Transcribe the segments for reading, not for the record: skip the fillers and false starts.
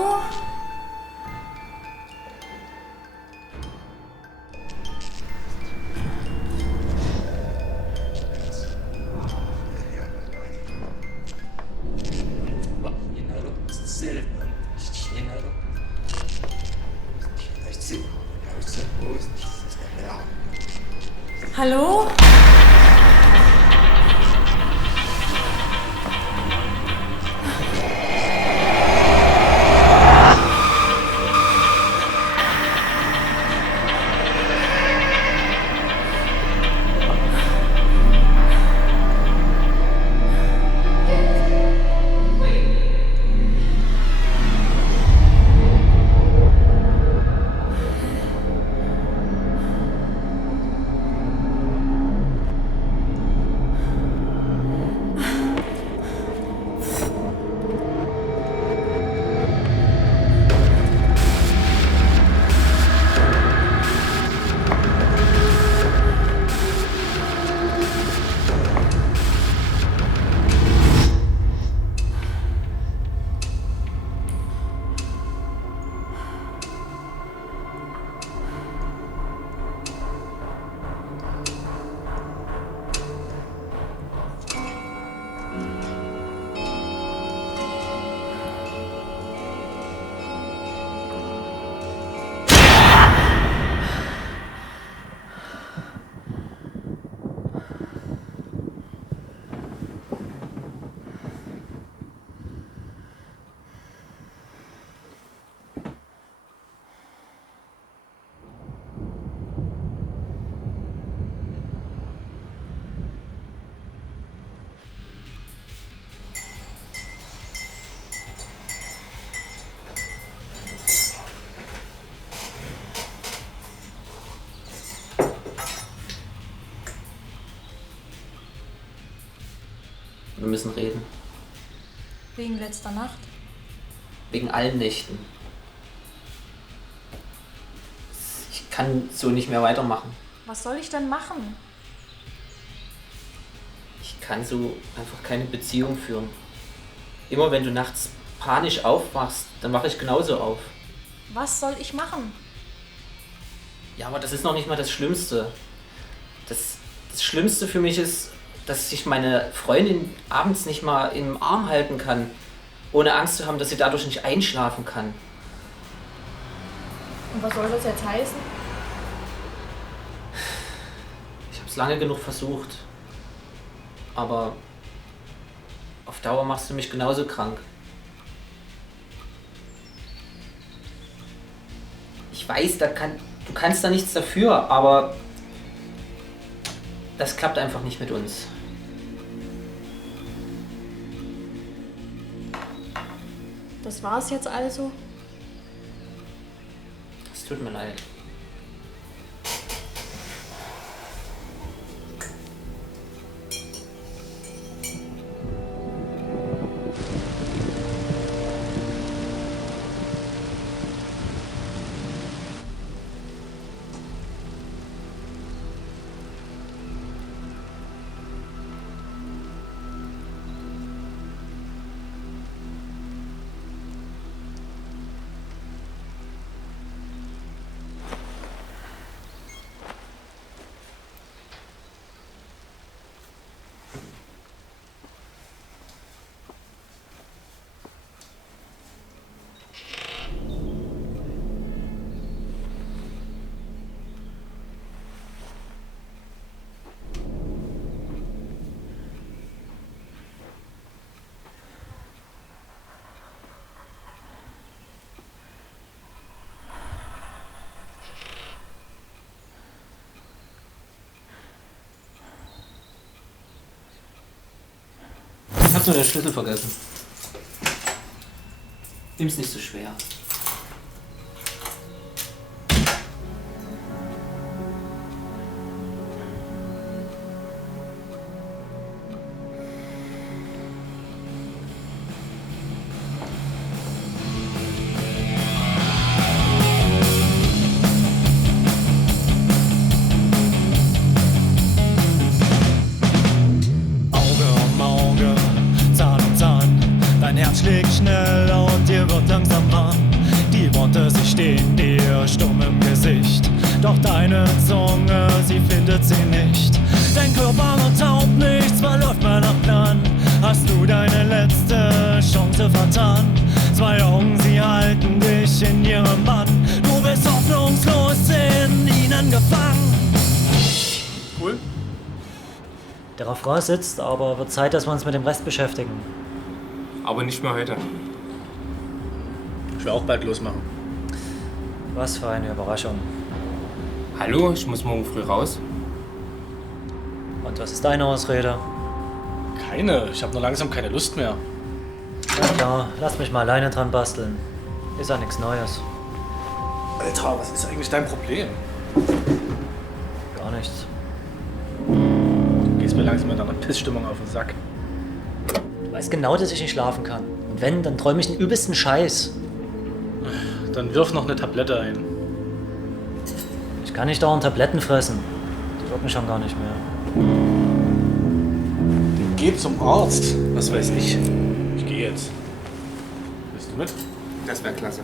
Hallo? Hallo? Wir müssen reden. Wegen letzter Nacht? Wegen allen Nächten. Ich kann so nicht mehr weitermachen. Was soll ich denn machen? Ich kann so einfach keine Beziehung führen. Immer wenn du nachts panisch aufwachst, dann wache ich genauso auf. Was soll ich machen? Ja, aber das ist noch nicht mal das Schlimmste. Das Schlimmste für mich ist, dass ich meine Freundin abends nicht mal im Arm halten kann, ohne Angst zu haben, dass sie dadurch nicht einschlafen kann. Und was soll das jetzt heißen? Ich habe es lange genug versucht, aber auf Dauer machst du mich genauso krank. Ich weiß, du kannst da nichts dafür, aber das klappt einfach nicht mit uns. Das war's jetzt also? Es tut mir leid. Ich hab nur den Schlüssel vergessen. Nimm's nicht so schwer. Herz schlägt schnell und dir wird langsam warm. Worte, sie stehen dir stumm im Gesicht. Doch deine Zunge, sie findet sie nicht. Dein Körper taugt nichts, verläuft mal nach Plan. Hast du deine letzte Chance vertan? Zwei Augen, sie halten dich in ihrem Bann. Du bist hoffnungslos in ihnen gefangen. Cool. Der Refrain sitzt, aber wird Zeit, dass wir uns mit dem Rest beschäftigen. Aber nicht mehr heute. Ich will auch bald losmachen. Was für eine Überraschung. Hallo, ich muss morgen früh raus. Und was ist deine Ausrede? Keine, ich habe nur langsam keine Lust mehr. Ja klar, lass mich mal alleine dran basteln. Ist ja nichts Neues. Alter, was ist eigentlich dein Problem? Gar nichts. Du gehst mir langsam mit deiner Pissstimmung auf den Sack. Du weißt genau, dass ich nicht schlafen kann. Und wenn, dann träume ich den übelsten Scheiß. Dann wirf noch eine Tablette ein. Ich kann nicht dauernd Tabletten fressen. Die wirken schon gar nicht mehr. Geh zum Arzt. Was weiß ich. Ich gehe jetzt. Bist du mit? Das wäre klasse.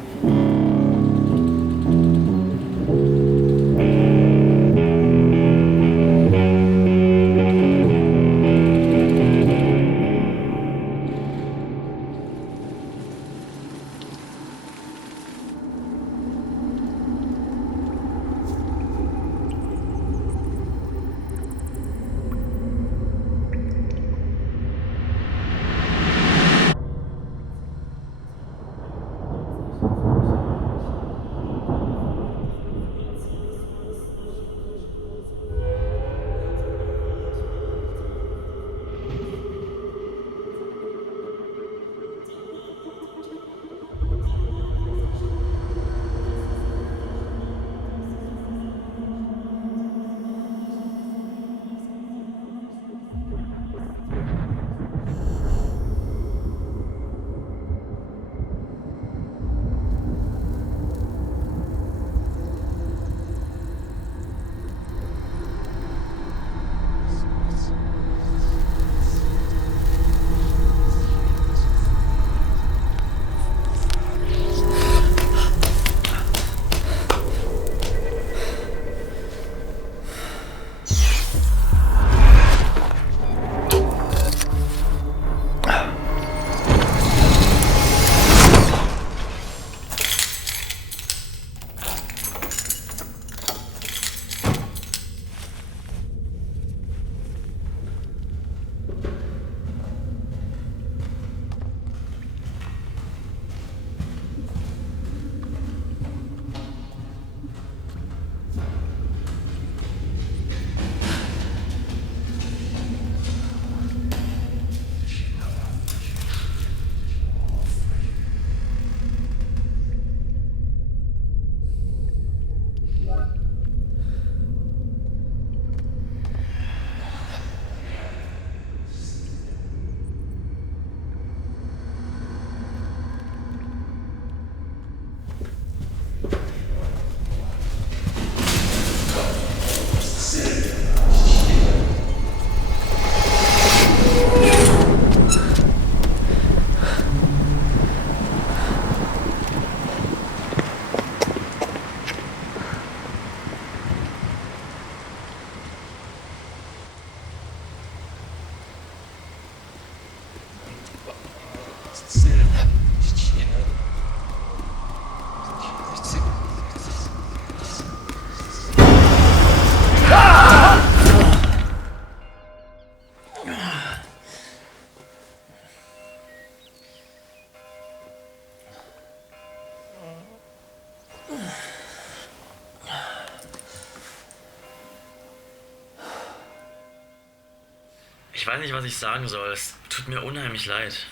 Ich weiß nicht, was ich sagen soll. Es tut mir unheimlich leid.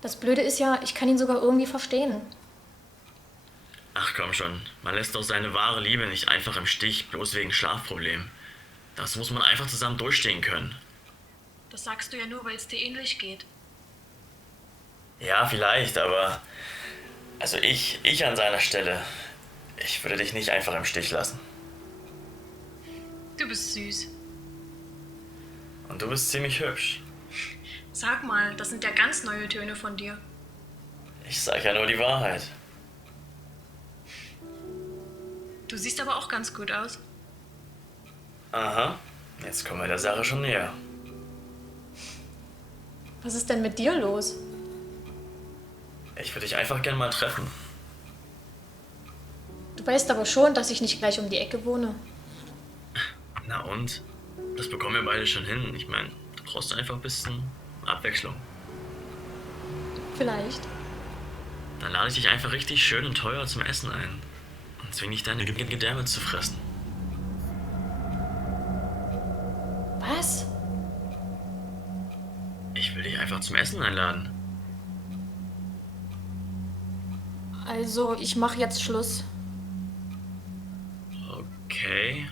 Das Blöde ist ja, ich kann ihn sogar irgendwie verstehen. Ach komm schon, man lässt doch seine wahre Liebe nicht einfach im Stich, bloß wegen Schlafproblemen. Das muss man einfach zusammen durchstehen können. Das sagst du ja nur, weil es dir ähnlich geht. Ja, vielleicht, aber... Also ich an seiner Stelle, ich würde dich nicht einfach im Stich lassen. Du bist süß. Und du bist ziemlich hübsch. Sag mal, das sind ja ganz neue Töne von dir. Ich sag ja nur die Wahrheit. Du siehst aber auch ganz gut aus. Aha, jetzt kommen wir der Sache schon näher. Was ist denn mit dir los? Ich würde dich einfach gern mal treffen. Du weißt aber schon, dass ich nicht gleich um die Ecke wohne. Na und? Das bekommen wir beide schon hin. Ich meine, du brauchst einfach ein bisschen Abwechslung. Vielleicht. Dann lade ich dich einfach richtig schön und teuer zum Essen ein. Und zwing dich deine Gedärme zu fressen. Was? Ich will dich einfach zum Essen einladen. Also, ich mache jetzt Schluss. Okay.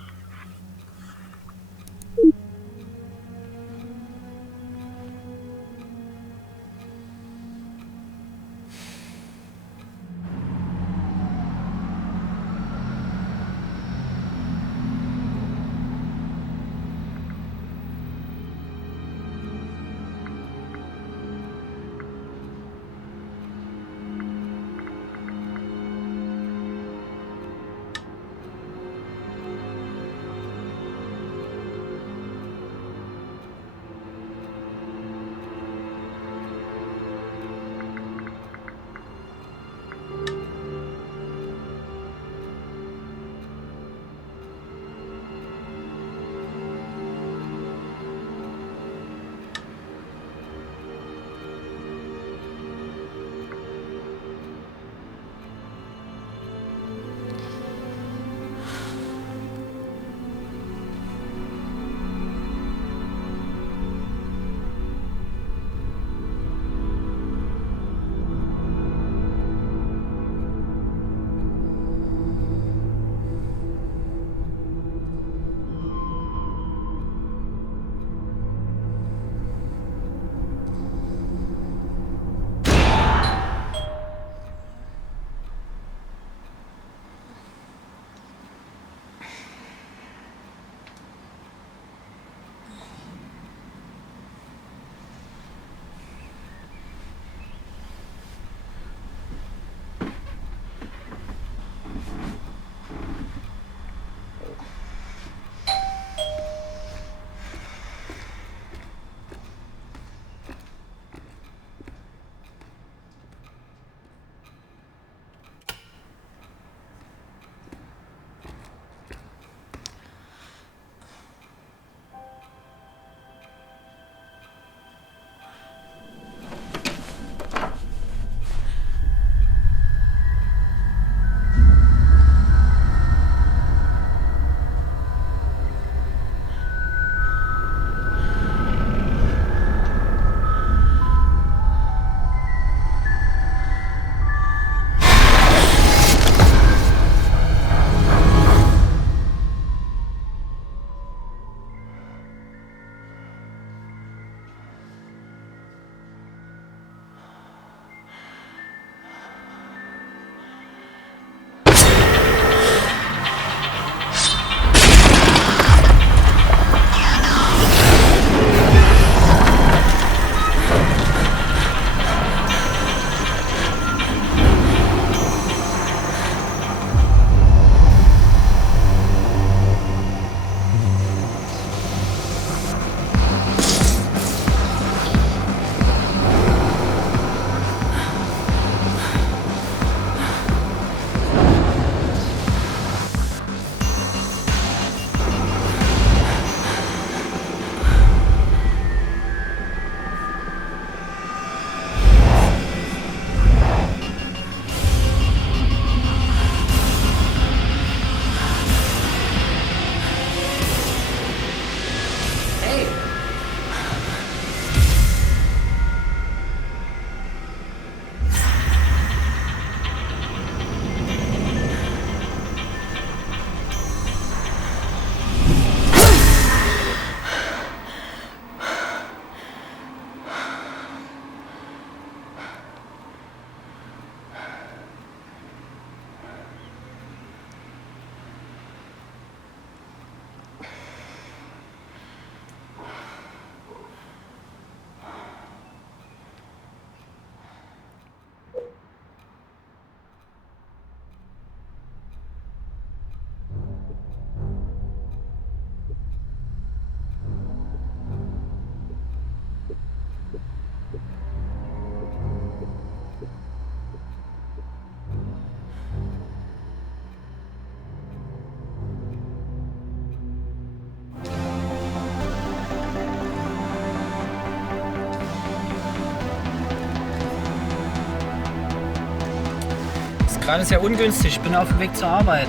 Gerade sehr ungünstig. Ich bin auf dem Weg zur Arbeit.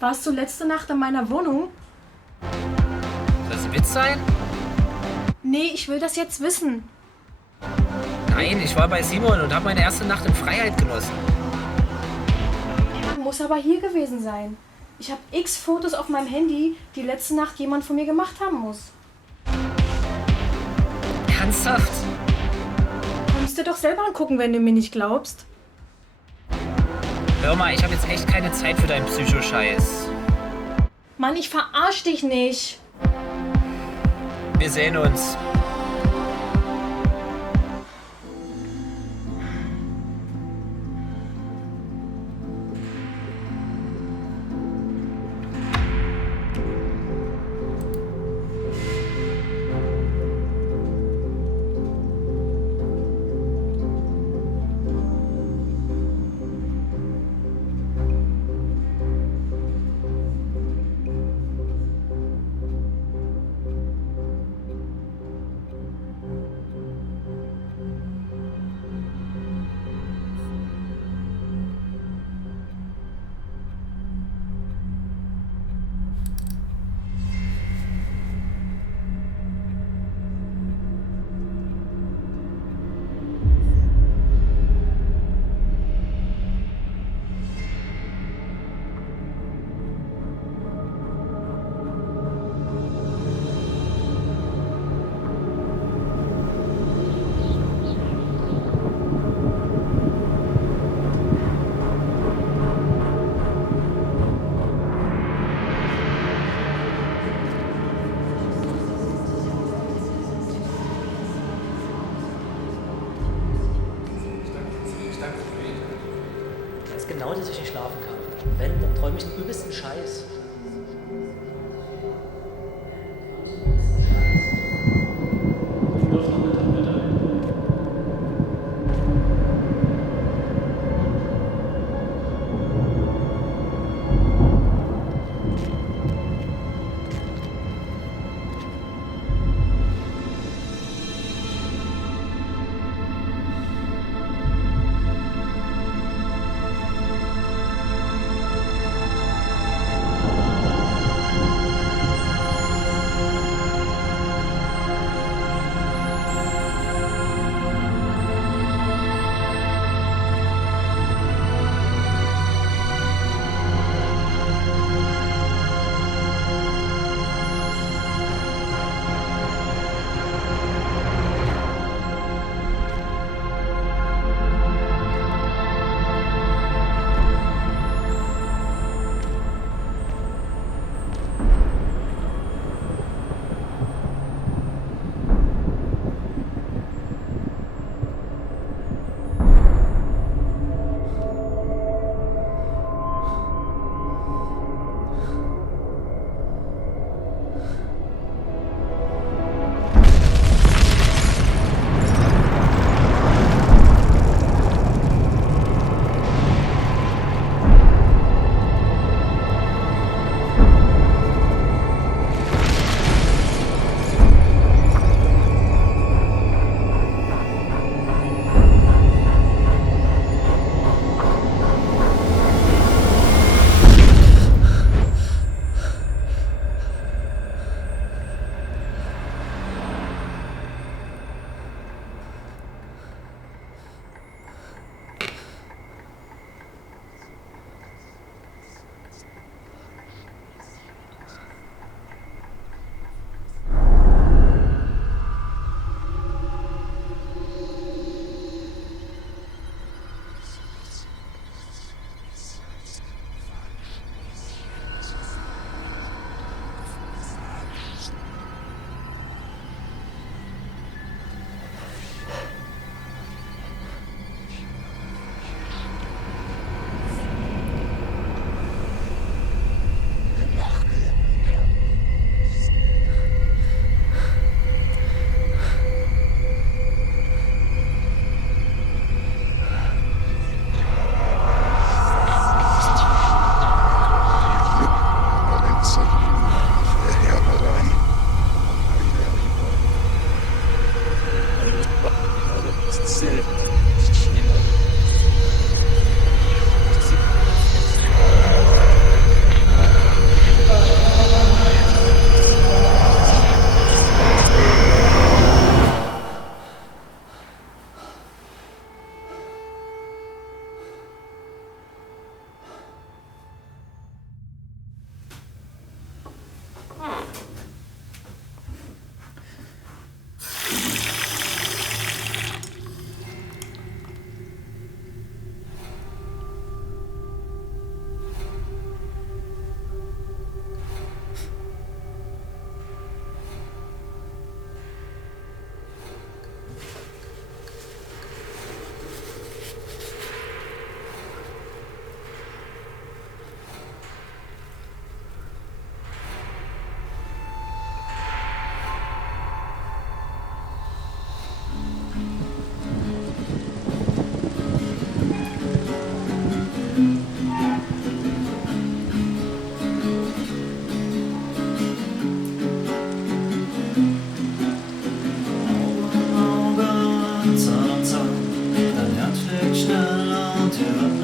Warst du letzte Nacht in meiner Wohnung? Soll das ein Witz sein? Nee, ich will das jetzt wissen. Nein, ich war bei Simon und habe meine erste Nacht in Freiheit genossen. Muss aber hier gewesen sein. Ich habe x Fotos auf meinem Handy, die letzte Nacht jemand von mir gemacht haben muss. Ernsthaft? Kannst du doch selber angucken, wenn du mir nicht glaubst. Hör mal, ich habe jetzt echt keine Zeit für deinen Psycho-Scheiß. Mann, ich verarsch dich nicht. Wir sehen uns. Ich weiß genau, dass ich nicht schlafen kann. Wenn, dann träume ich den übelsten Scheiß.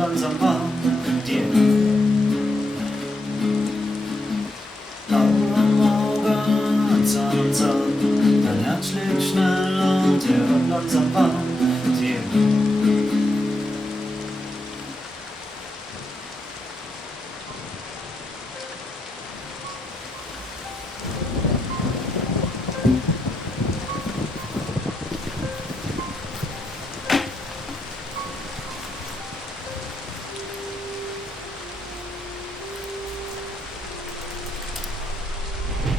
langsam warm mit dir. Auge am Auge, Zahn um Zahn, dein Herz schlägt schnell und dir wird langsam warm mit dir.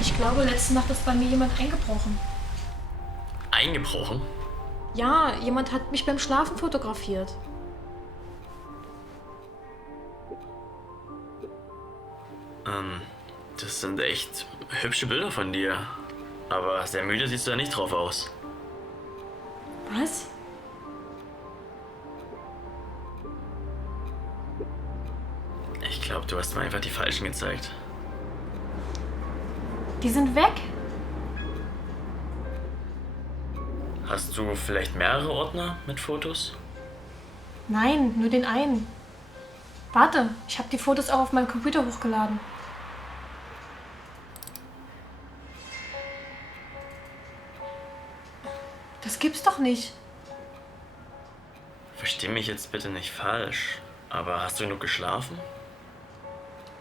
Ich glaube, letzte Nacht ist bei mir jemand eingebrochen. Eingebrochen? Ja, jemand hat mich beim Schlafen fotografiert. Das sind echt hübsche Bilder von dir. Aber sehr müde siehst du da nicht drauf aus. Was? Ich glaube, du hast mir einfach die falschen gezeigt. Die sind weg? Hast du vielleicht mehrere Ordner mit Fotos? Nein, nur den einen. Warte, ich habe die Fotos auch auf meinem Computer hochgeladen. Das gibt's doch nicht. Versteh mich jetzt bitte nicht falsch, aber hast du genug geschlafen?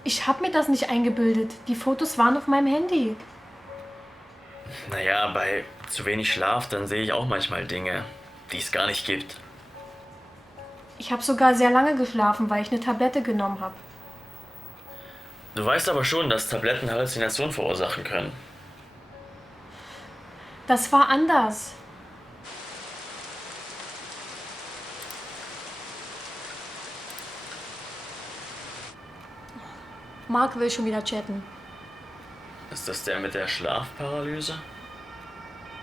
Ich habe mir das nicht eingebildet. Die Fotos waren auf meinem Handy. Naja, bei zu wenig Schlaf, dann sehe ich auch manchmal Dinge, die es gar nicht gibt. Ich habe sogar sehr lange geschlafen, weil ich eine Tablette genommen habe. Du weißt aber schon, dass Tabletten Halluzinationen verursachen können. Das war anders. Marc will schon wieder chatten. Ist das der mit der Schlafparalyse?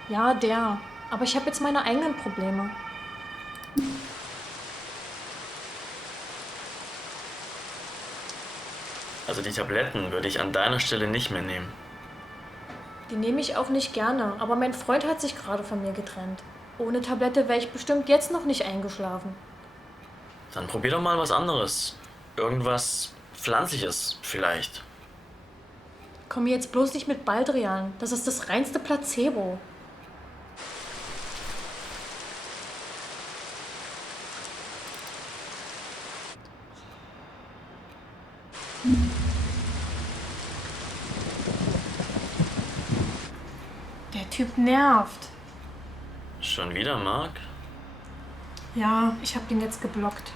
Ja, der. Aber ich habe jetzt meine eigenen Probleme. Also die Tabletten würde ich an deiner Stelle nicht mehr nehmen. Die nehme ich auch nicht gerne, aber mein Freund hat sich gerade von mir getrennt. Ohne Tablette wäre ich bestimmt jetzt noch nicht eingeschlafen. Dann probier doch mal was anderes. Irgendwas Pflanzliches vielleicht. Komm mir jetzt bloß nicht mit Baldrian. Das ist das reinste Placebo. Der Typ nervt. Schon wieder, Marc? Ja, ich habe den jetzt geblockt.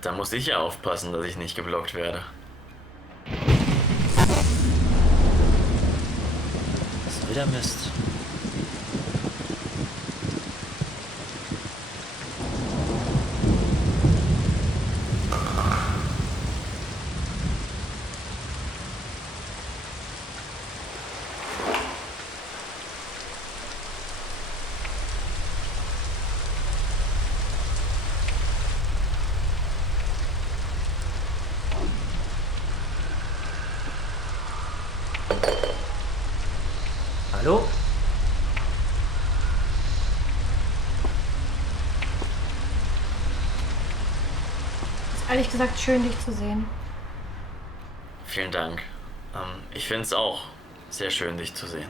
Da muss ich ja aufpassen, dass ich nicht geblockt werde. Das ist wieder Mist. Hallo? Ist ehrlich gesagt schön, dich zu sehen. Vielen Dank. Ich finde es auch sehr schön, dich zu sehen.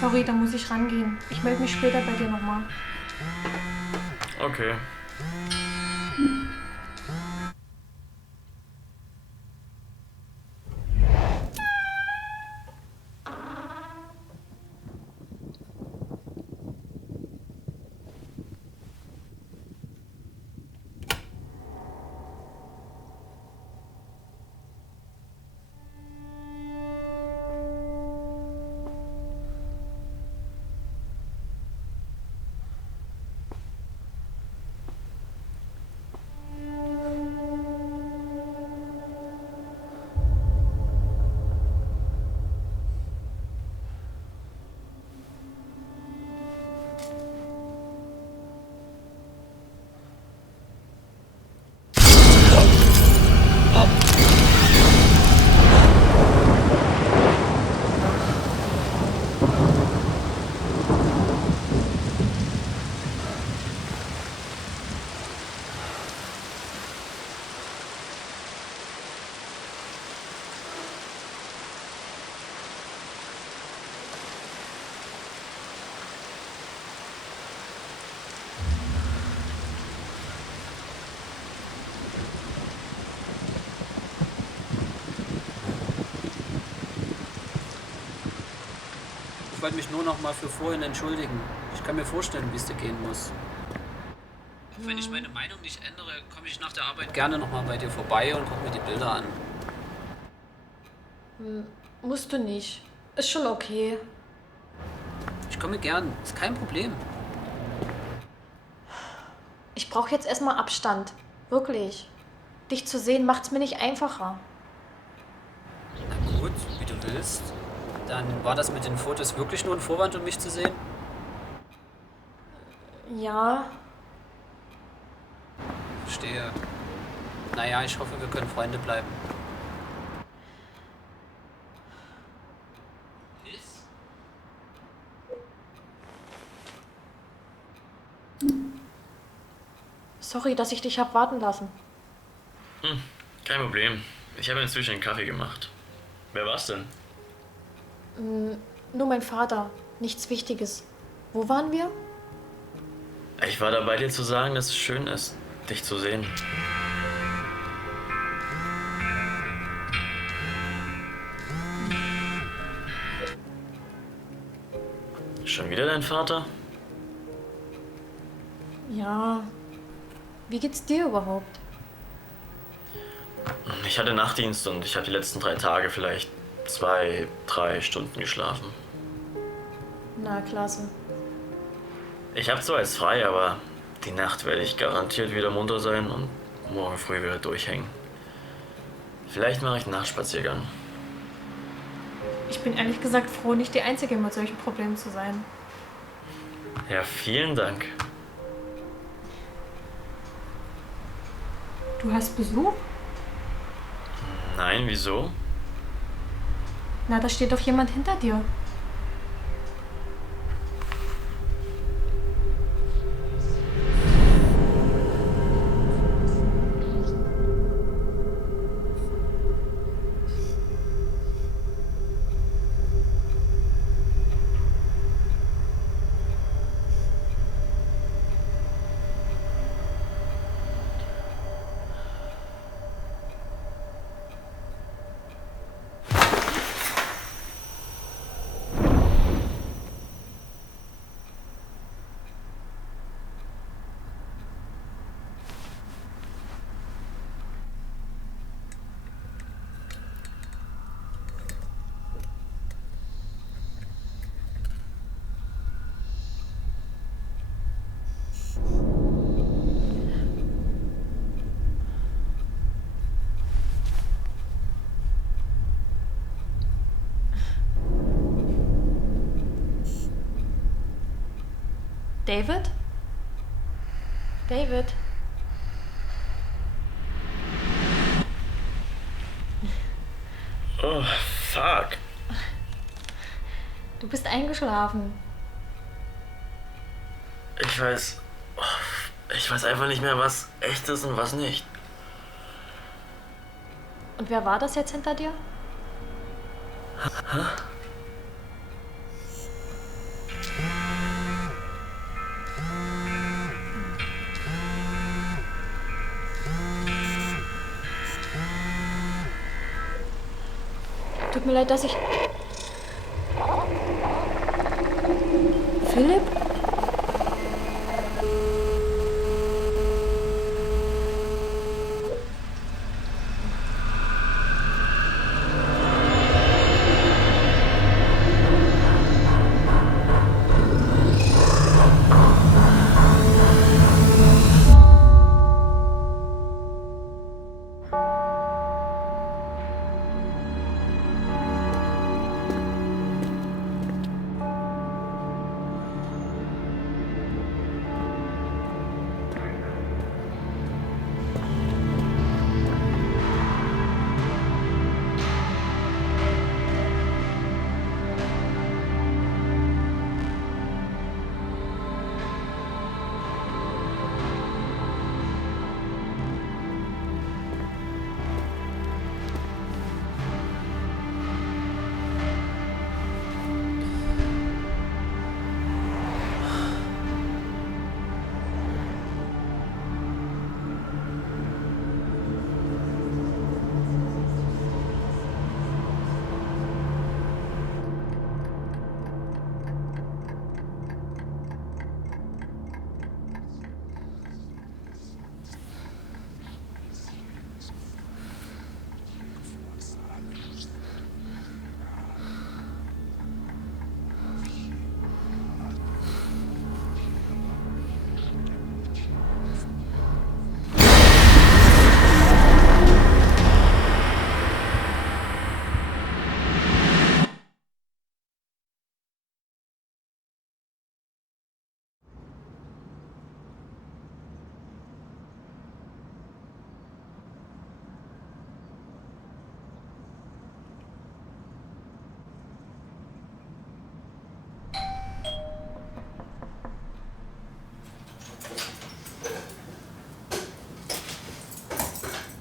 Sorry, da muss ich rangehen. Ich melde mich später bei dir nochmal. Okay. Ich wollte mich nur noch mal für vorhin entschuldigen. Ich kann mir vorstellen, wie es dir gehen muss. Wenn ich meine Meinung nicht ändere, komme ich nach der Arbeit gerne noch mal bei dir vorbei und gucke mir die Bilder an. Musst du nicht. Ist schon okay. Ich komme gern, ist kein Problem. Ich brauche jetzt erstmal Abstand. Wirklich. Dich zu sehen macht's mir nicht einfacher. Na gut, wie du willst. Dann war das mit den Fotos wirklich nur ein Vorwand, um mich zu sehen? Ja, Verstehe. Naja, ich hoffe, wir können Freunde bleiben. sorry, dass ich dich hab warten lassen. Kein Problem. Ich habe inzwischen einen Kaffee gemacht. Wer war's denn? Nur mein Vater. Nichts Wichtiges. Wo waren wir? Ich war dabei, dir zu sagen, dass es schön ist, dich zu sehen. Schon wieder dein Vater? Ja. Wie geht's dir überhaupt? Ich hatte Nachtdienst und ich habe die letzten 3 Tage vielleicht 2, 3 Stunden geschlafen. Na, klasse. Ich habe zwar jetzt frei, aber die Nacht werde ich garantiert wieder munter sein und morgen früh wieder durchhängen. Vielleicht mache ich einen Nachtspaziergang. Ich bin ehrlich gesagt froh, nicht die Einzige mit solchen Problemen zu sein. Ja, vielen Dank. Du hast Besuch? Nein, wieso? Na, da steht doch jemand hinter dir. David? David? Oh, fuck. Du bist eingeschlafen. Ich weiß einfach nicht mehr, was echt ist und was nicht. Und wer war das jetzt hinter dir? Tut mir leid, dass ich... Philipp?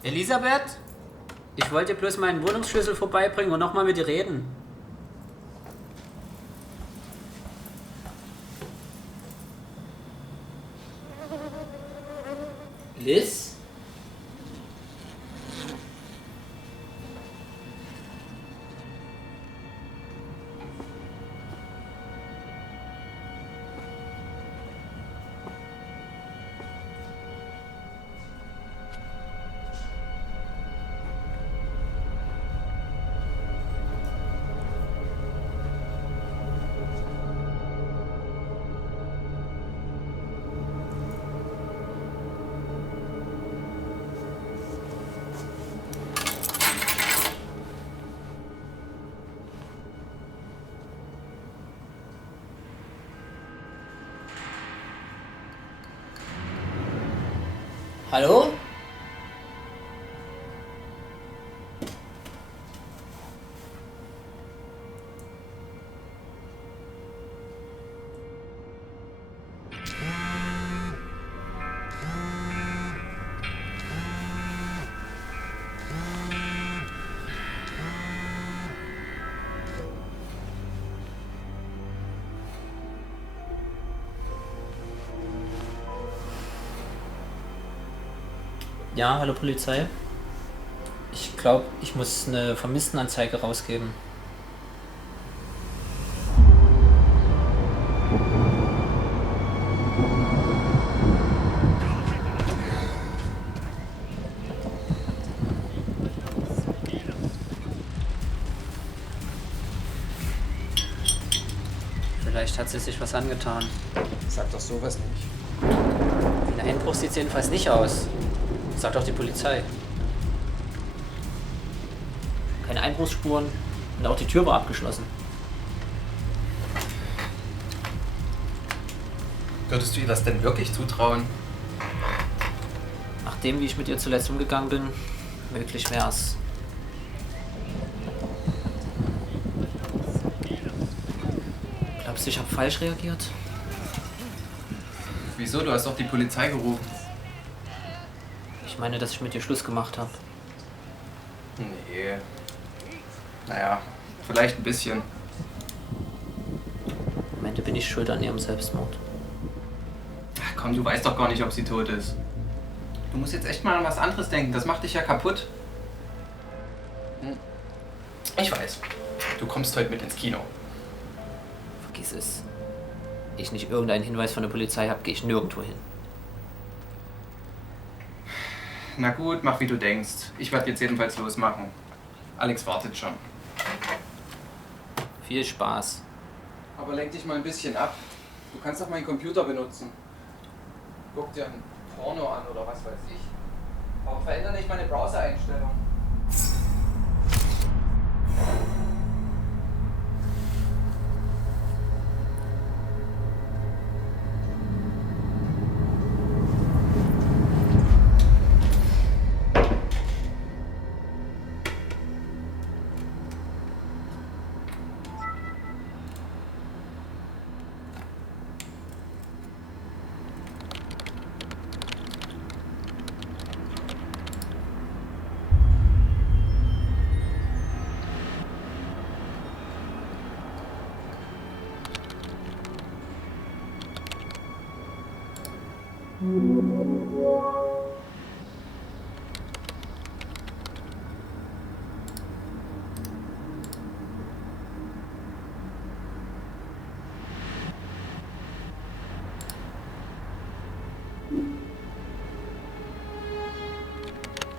Elisabeth? Ich wollte dir bloß meinen Wohnungsschlüssel vorbeibringen und nochmal mit dir reden. Liz? Hallo? Ja, hallo Polizei. Ich glaube, ich muss eine Vermisstenanzeige rausgeben. Vielleicht hat sie sich was angetan. Sag doch sowas nicht. Wie ein Einbruch sieht es jedenfalls nicht aus. Sagt doch die Polizei. Keine Einbruchsspuren und auch die Tür war abgeschlossen. Würdest du ihr das denn wirklich zutrauen? Nachdem, wie ich mit ihr zuletzt umgegangen bin, möglich wär's. Glaubst du, ich habe falsch reagiert? Wieso? Du hast doch die Polizei gerufen. Ich meine, dass ich mit ihr Schluss gemacht habe. Nee. Naja, vielleicht ein bisschen. Am Ende bin ich schuld an ihrem Selbstmord. Ach komm, du weißt doch gar nicht, ob sie tot ist. Du musst jetzt echt mal an was anderes denken. Das macht dich ja kaputt. Ich weiß. Du kommst heute mit ins Kino. Vergiss es. Ich nicht irgendeinen Hinweis von der Polizei habe, gehe ich nirgendwo hin. Na gut, mach wie du denkst. Ich werde jetzt jedenfalls losmachen. Alex wartet schon. Viel Spaß. Aber lenk dich mal ein bisschen ab. Du kannst doch meinen Computer benutzen. Guck dir ein Porno an oder was weiß ich. Aber veränder nicht meine Browser-Einstellung.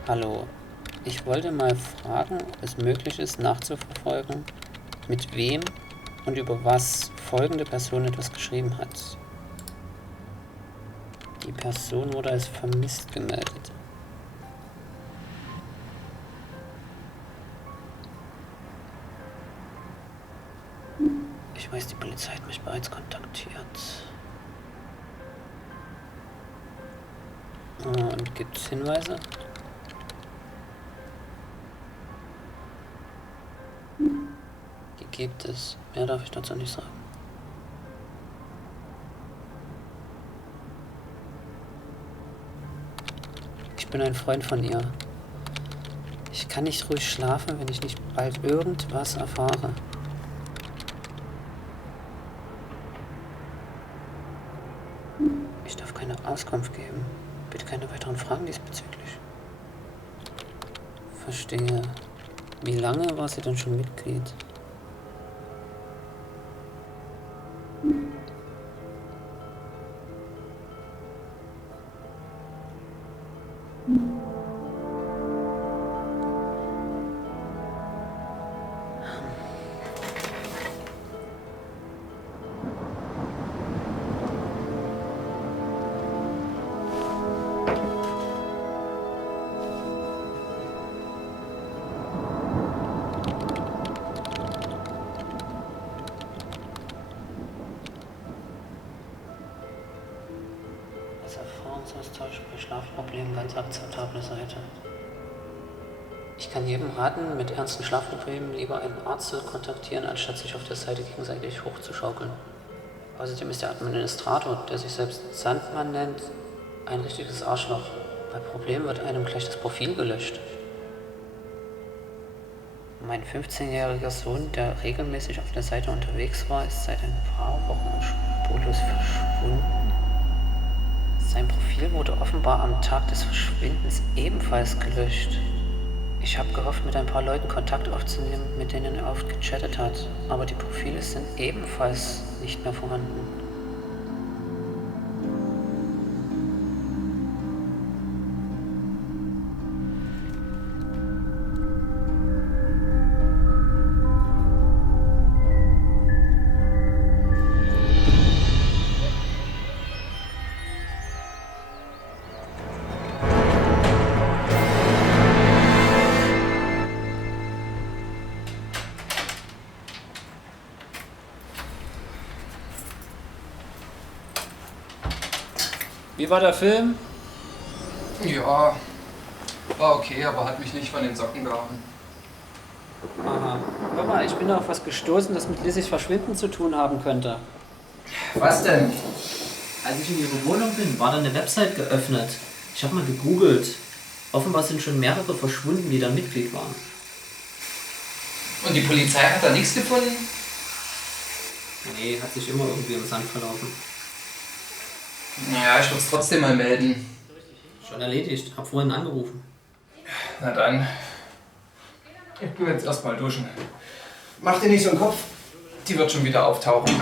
Hallo. Ich wollte mal fragen, ob es möglich ist, nachzuverfolgen, mit wem und über was folgende Person etwas geschrieben hat. Die Person wurde als vermisst gemeldet. Ich weiß, die Polizei hat mich bereits kontaktiert. Und gibt es Hinweise? Die gibt es. Mehr darf ich dazu nicht sagen. Ich bin ein Freund von ihr. Ich kann nicht ruhig schlafen, wenn ich nicht bald irgendwas erfahre. Ich darf keine Auskunft geben. Bitte keine weiteren Fragen diesbezüglich. Verstehe. Wie lange war sie denn schon Mitglied? Erfahrungsaustausch bei Schlafproblemen ganz akzeptable Seite. Ich kann jedem raten, mit ernsten Schlafproblemen lieber einen Arzt zu kontaktieren, anstatt sich auf der Seite gegenseitig hochzuschaukeln. Außerdem ist der Administrator, der sich selbst Sandmann nennt, ein richtiges Arschloch. Bei Problemen wird einem gleich das Profil gelöscht. Mein 15-jähriger Sohn, der regelmäßig auf der Seite unterwegs war, ist seit ein paar Wochen spurlos verschwunden. Sein Profil wurde offenbar am Tag des Verschwindens ebenfalls gelöscht. Ich habe gehofft, mit ein paar Leuten Kontakt aufzunehmen, mit denen er oft gechattet hat, aber die Profile sind ebenfalls nicht mehr vorhanden. Wie war der Film? Ja, war okay, aber hat mich nicht von den Socken gehauen. Aha. Hör mal, ich bin auf was gestoßen, das mit Lissys Verschwinden zu tun haben könnte. Was denn? Als ich in ihre Wohnung bin, war da eine Website geöffnet. Ich habe mal gegoogelt. Offenbar sind schon mehrere verschwunden, die da Mitglied waren. Und die Polizei hat da nichts gefunden? Nee, hat sich immer irgendwie im Sand verlaufen. Ja, ich würde es trotzdem mal melden. Schon erledigt. Hab vorhin angerufen. Na dann. Ich gehe jetzt erstmal duschen. Mach dir nicht so einen Kopf. Die wird schon wieder auftauchen.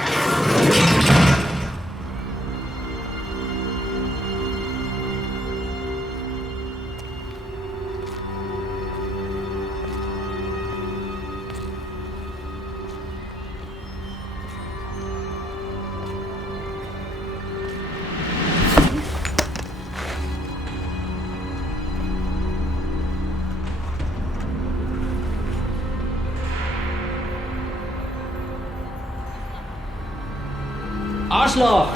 Arschloch!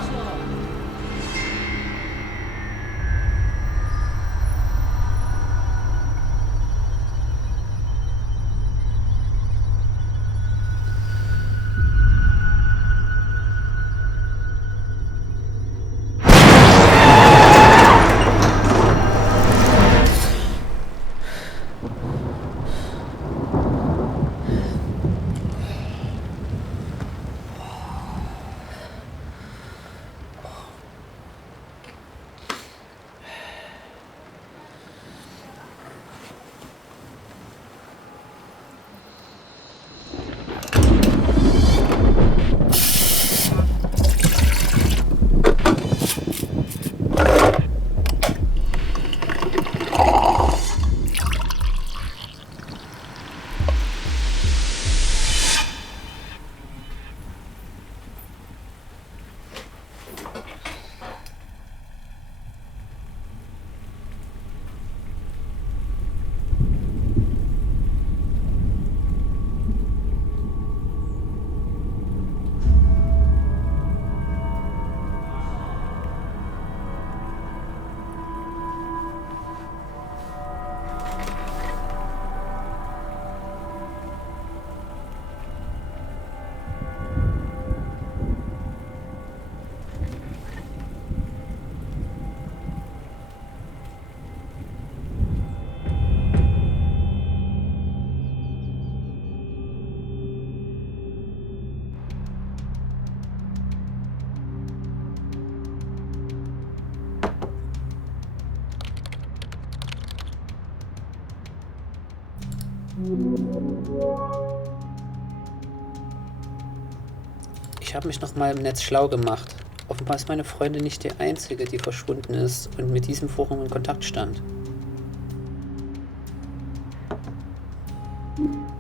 Ich habe mich nochmal im Netz schlau gemacht. Offenbar ist meine Freundin nicht die einzige, die verschwunden ist und mit diesem Forum in Kontakt stand.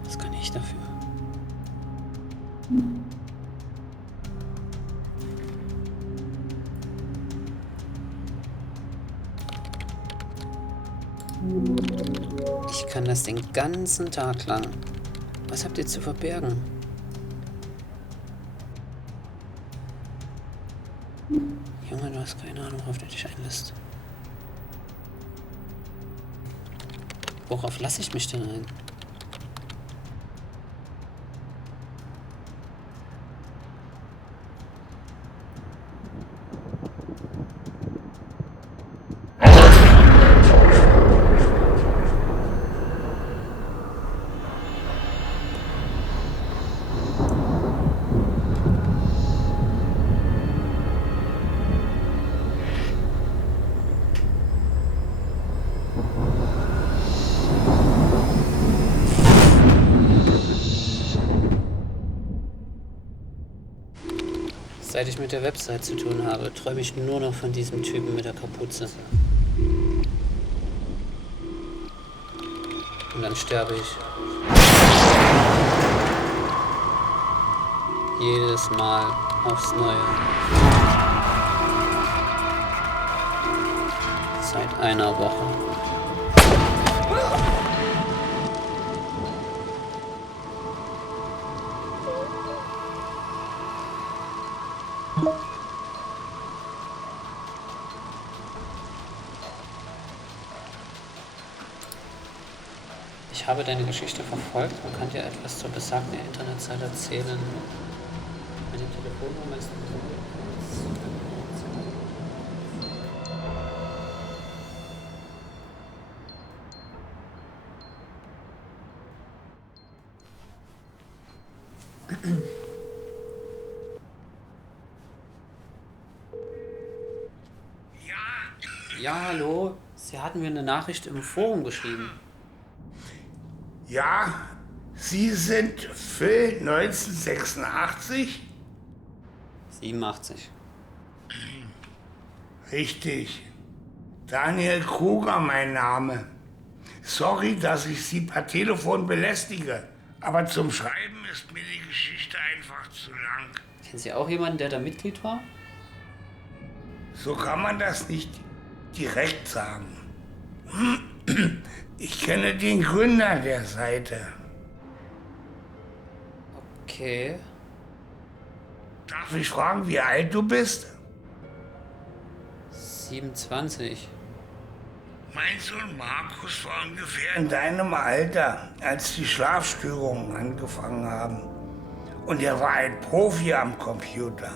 Was kann ich dafür? Ich kann das den ganzen Tag lang. Was habt ihr zu verbergen? Junge, du hast keine Ahnung, worauf du dich einlässt. Worauf lasse ich mich denn ein? Seit ich mit der Website zu tun habe, träume ich nur noch von diesem Typen mit der Kapuze. Und dann sterbe ich. Jedes Mal aufs Neue. Seit einer Woche. Ich habe deine Geschichte verfolgt und kann dir etwas zur besagten Internetseite erzählen. Meine Telefonnummer ist Ja, hallo. Sie hatten mir eine Nachricht im Forum geschrieben. Ja, Sie sind Phil 1986? 87. Richtig. Daniel Kruger mein Name. Sorry, dass ich Sie per Telefon belästige, aber zum Schreiben ist mir die Geschichte einfach zu lang. Kennen Sie auch jemanden, der da Mitglied war? So kann man das nicht direkt sagen. Ich kenne den Gründer der Seite. Okay. Darf ich fragen, wie alt du bist? 27. Mein Sohn Markus war ungefähr in deinem Alter, als die Schlafstörungen angefangen haben. Und er war ein Profi am Computer.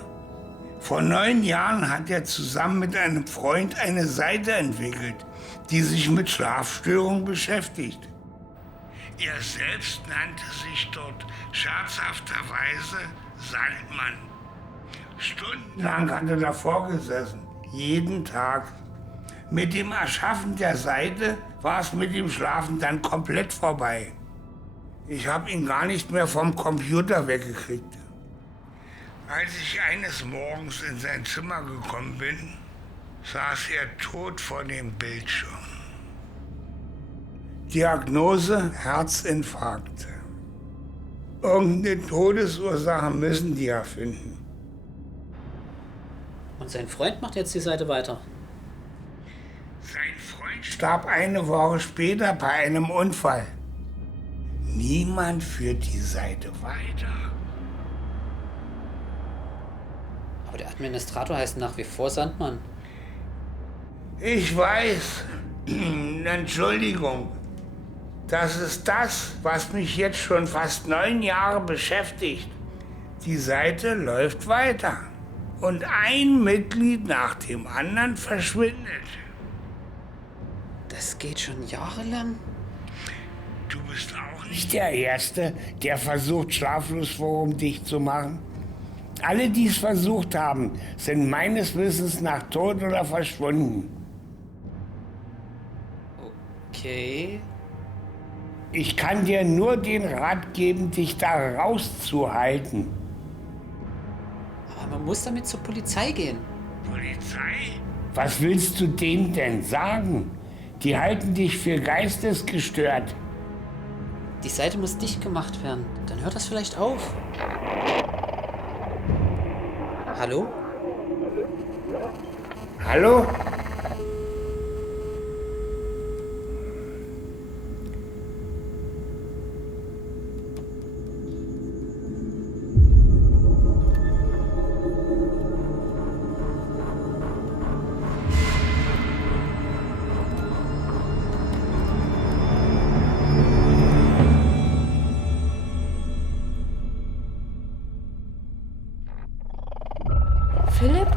Vor 9 Jahren hat er zusammen mit einem Freund eine Seite entwickelt, die sich mit Schlafstörungen beschäftigt. Er selbst nannte sich dort scherzhafterweise Sandmann. Stundenlang hat er davor gesessen, jeden Tag. Mit dem Erschaffen der Seite war es mit dem Schlafen dann komplett vorbei. Ich habe ihn gar nicht mehr vom Computer weggekriegt. Als ich eines Morgens in sein Zimmer gekommen bin, saß er tot vor dem Bildschirm. Diagnose: Herzinfarkt. Irgendeine Todesursache müssen die ja finden. Und sein Freund macht jetzt die Seite weiter? Sein Freund starb eine Woche später bei einem Unfall. Niemand führt die Seite weiter. Aber der Administrator heißt nach wie vor Sandmann. Ich weiß. Entschuldigung. Das ist das, was mich jetzt schon fast 9 Jahre beschäftigt. Die Seite läuft weiter. Und ein Mitglied nach dem anderen verschwindet. Das geht schon jahrelang? Du bist auch nicht der Erste, der versucht, Schlaflosforum dicht zu machen. Alle, die es versucht haben, sind meines Wissens nach tot oder verschwunden. Okay. Ich kann dir nur den Rat geben, dich da rauszuhalten. Aber man muss damit zur Polizei gehen. Polizei? Was willst du denen denn sagen? Die halten dich für geistesgestört. Die Seite muss dicht gemacht werden. Dann hört das vielleicht auf. Hallo? Hallo? Philipp?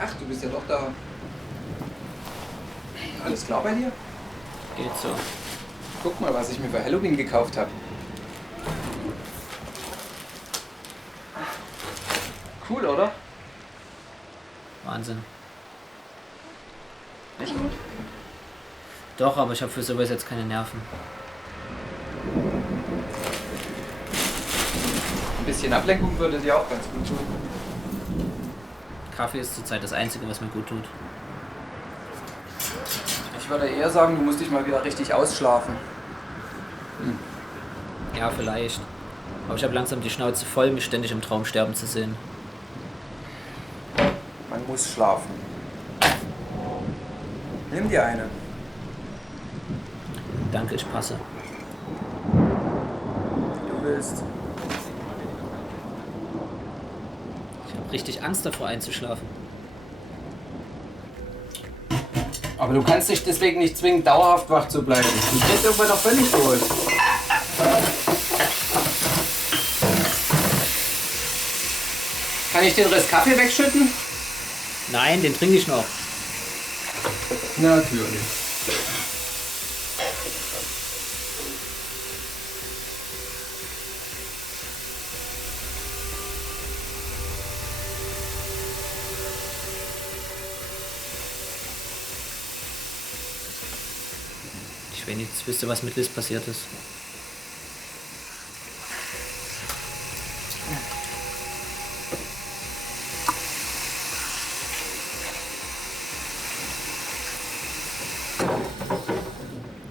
Ach, du bist ja doch da. Alles klar bei dir? Geht so. Guck mal, was ich mir für Halloween gekauft habe. Cool, oder? Wahnsinn. Nicht gut? Doch, aber ich habe für sowas jetzt keine Nerven. Ein bisschen Ablenkung würde dir auch ganz gut tun. Kaffee ist zurzeit das Einzige, was mir gut tut. Ich würde eher sagen, du musst dich mal wieder richtig ausschlafen. Ja, vielleicht. Aber ich habe langsam die Schnauze voll, mich ständig im Traum sterben zu sehen. Man muss schlafen. Nimm dir eine. Danke, ich passe. Du willst. Ich habe richtig Angst davor einzuschlafen. Aber du kannst dich deswegen nicht zwingen, dauerhaft wach zu bleiben. Du drehst irgendwann doch völlig durch. Kann ich den Rest Kaffee wegschütten? Nein, den trinke ich noch. Natürlich. Ich wenigstens wüsste, was mit Liz passiert ist.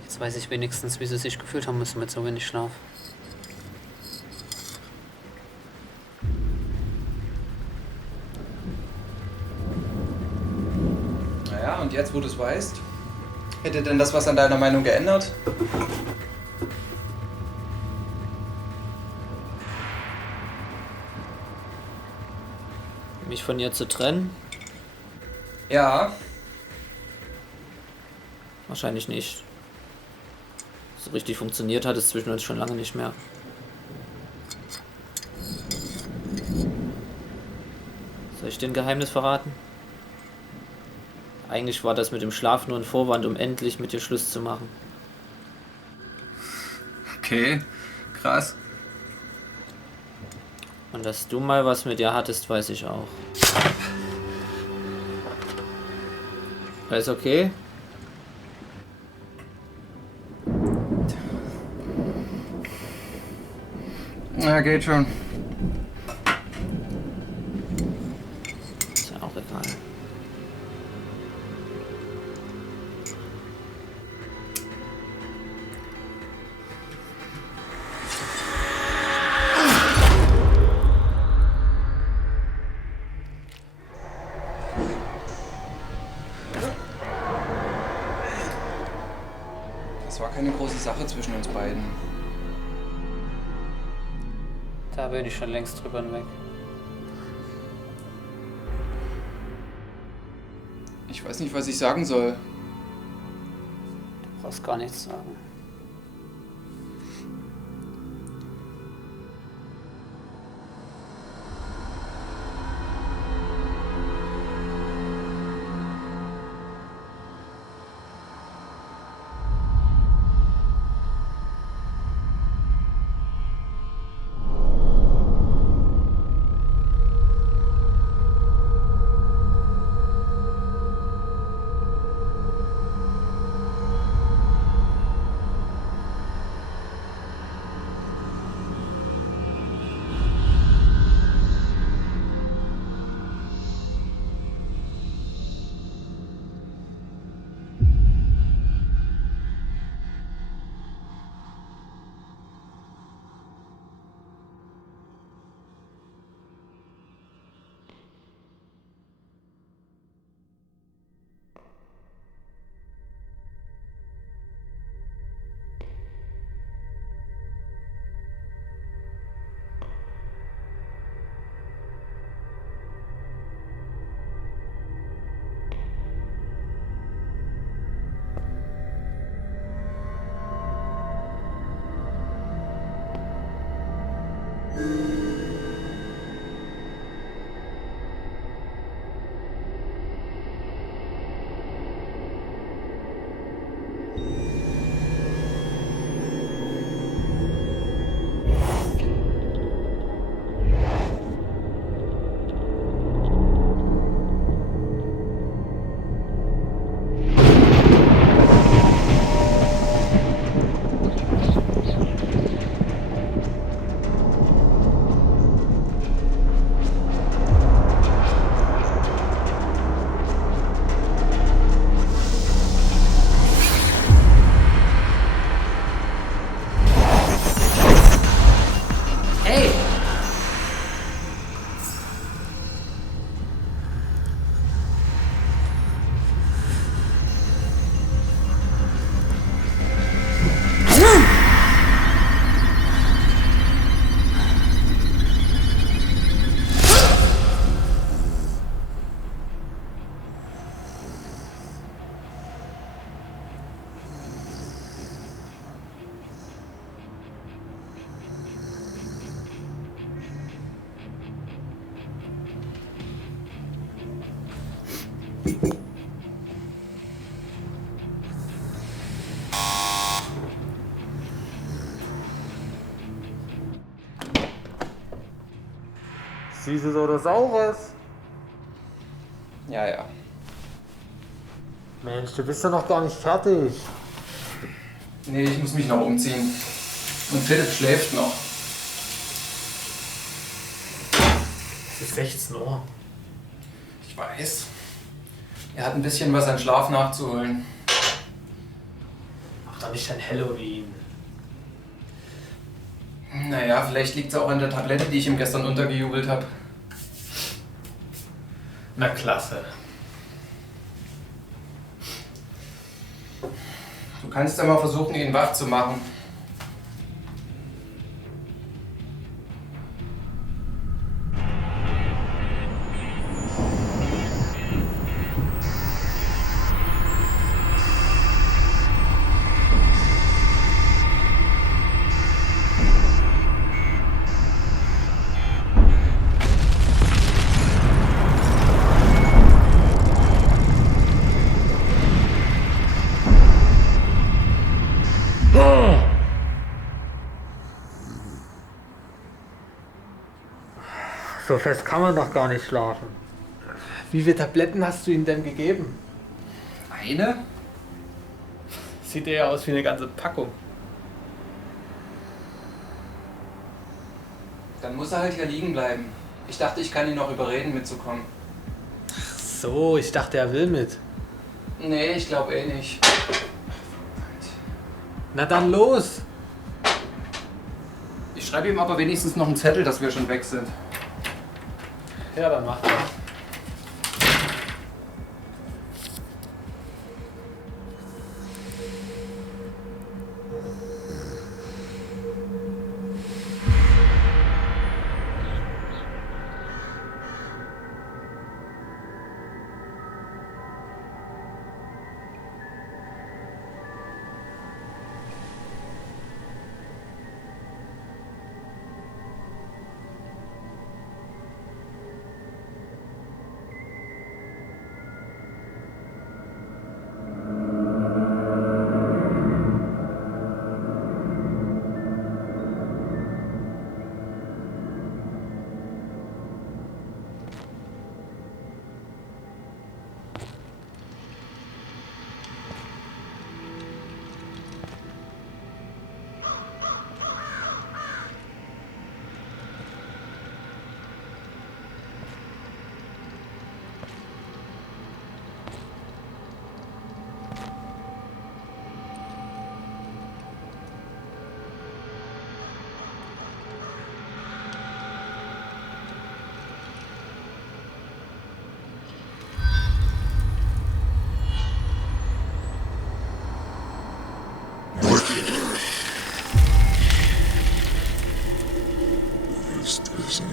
Jetzt Jetzt weiß ich wenigstens, wie sie sich gefühlt haben müssen mit so wenig Schlaf. Naja, und jetzt, wo du es weißt, hätte denn das was an deiner Meinung geändert? Mich von ihr zu trennen? Ja. Wahrscheinlich nicht. So richtig funktioniert hat es zwischen uns schon lange nicht mehr. Soll ich dir ein Geheimnis verraten? Eigentlich war das mit dem Schlaf nur ein Vorwand, um endlich mit dir Schluss zu machen. Okay, krass. Und dass du mal was mit ihr hattest, weiß ich auch. Alles okay? Na, geht schon. Ist ja auch egal. Das war keine große Sache zwischen uns beiden. Da bin ich schon längst drüber hinweg. Ich weiß nicht, was ich sagen soll. Du brauchst gar nichts sagen. Süßes oder Saures? Ja, ja. Mensch, du bist ja noch gar nicht fertig. Nee, ich muss mich noch umziehen. Und Philipp schläft noch. Es ist 16 Uhr. Ich weiß. Er hat ein bisschen was an Schlaf nachzuholen. Ach, doch nicht dein Halloween. Naja, vielleicht liegt es auch an der Tablette, die ich ihm gestern untergejubelt habe. Na klasse. Du kannst ja mal versuchen, ihn wach zu machen. So fest kann man doch gar nicht schlafen. Wie viele Tabletten hast du ihm denn gegeben? Eine? Sieht eher aus wie eine ganze Packung. Dann muss er halt hier liegen bleiben. Ich dachte, ich kann ihn noch überreden, mitzukommen. Ach so, ich dachte, er will mit. Nee, ich glaube eh nicht. Na dann los! Ich schreibe ihm aber wenigstens noch einen Zettel, dass wir schon weg sind. Ja, dann mach das.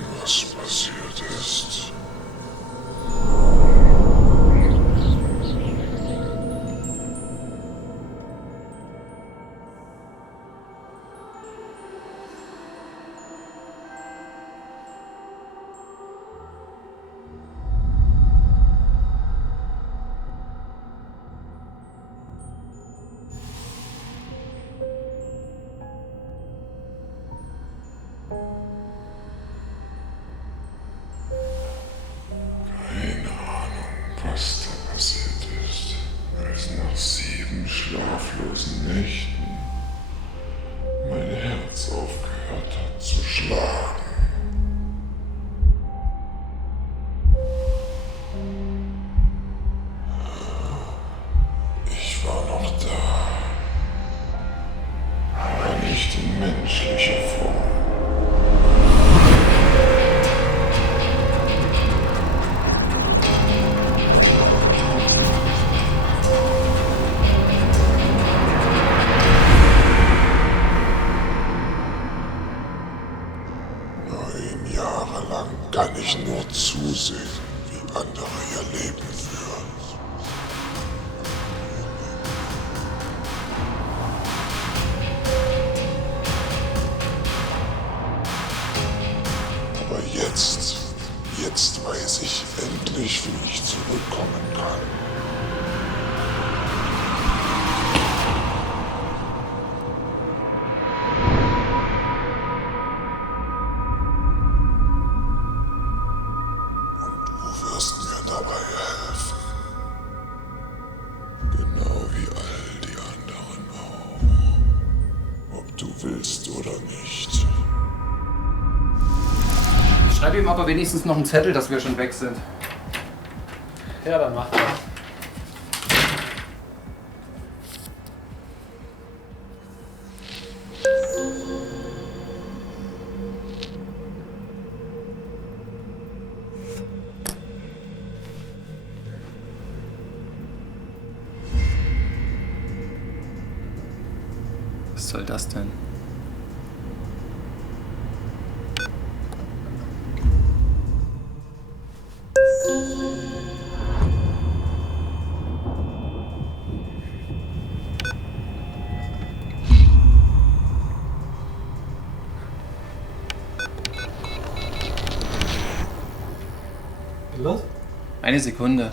Was passiert ist. Was da passiert ist, als nach 7 schlaflosen Nächten mein Herz aufgehört hat zu schlagen. Ich war noch da, aber nicht in menschlicher Form. Jahrelang kann ich nur zusehen, wie andere ihr Leben führen. Aber jetzt weiß ich endlich, wie ich zurückkommen kann. Du wirst mir dabei helfen. Genau wie all die anderen auch. Ob du willst oder nicht. Ich schreibe ihm aber wenigstens noch einen Zettel, dass wir schon weg sind. Ja, dann mach das. soll das denn? Los? Eine Sekunde.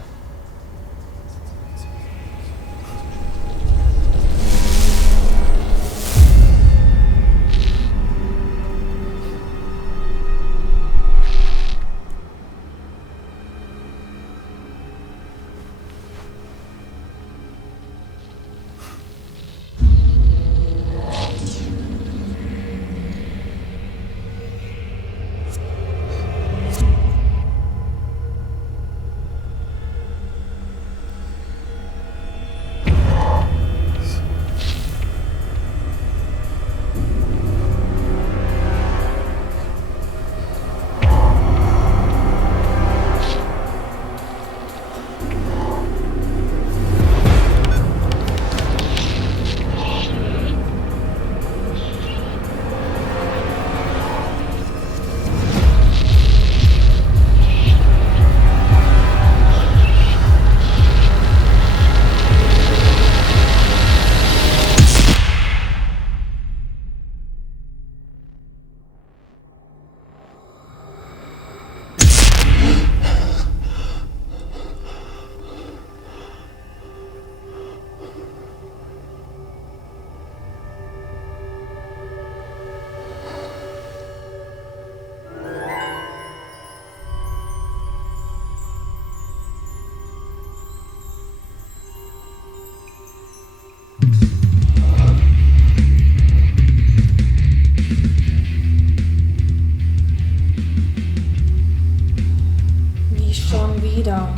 Wieder.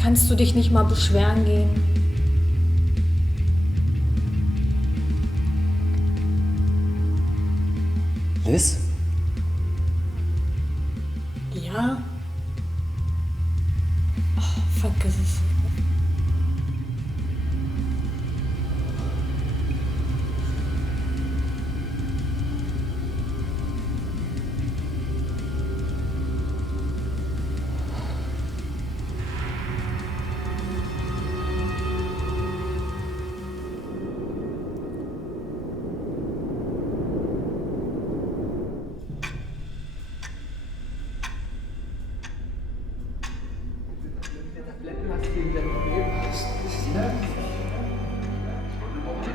Kannst du dich nicht mal beschweren gehen? Liz? Ja? Oh, vergiss es.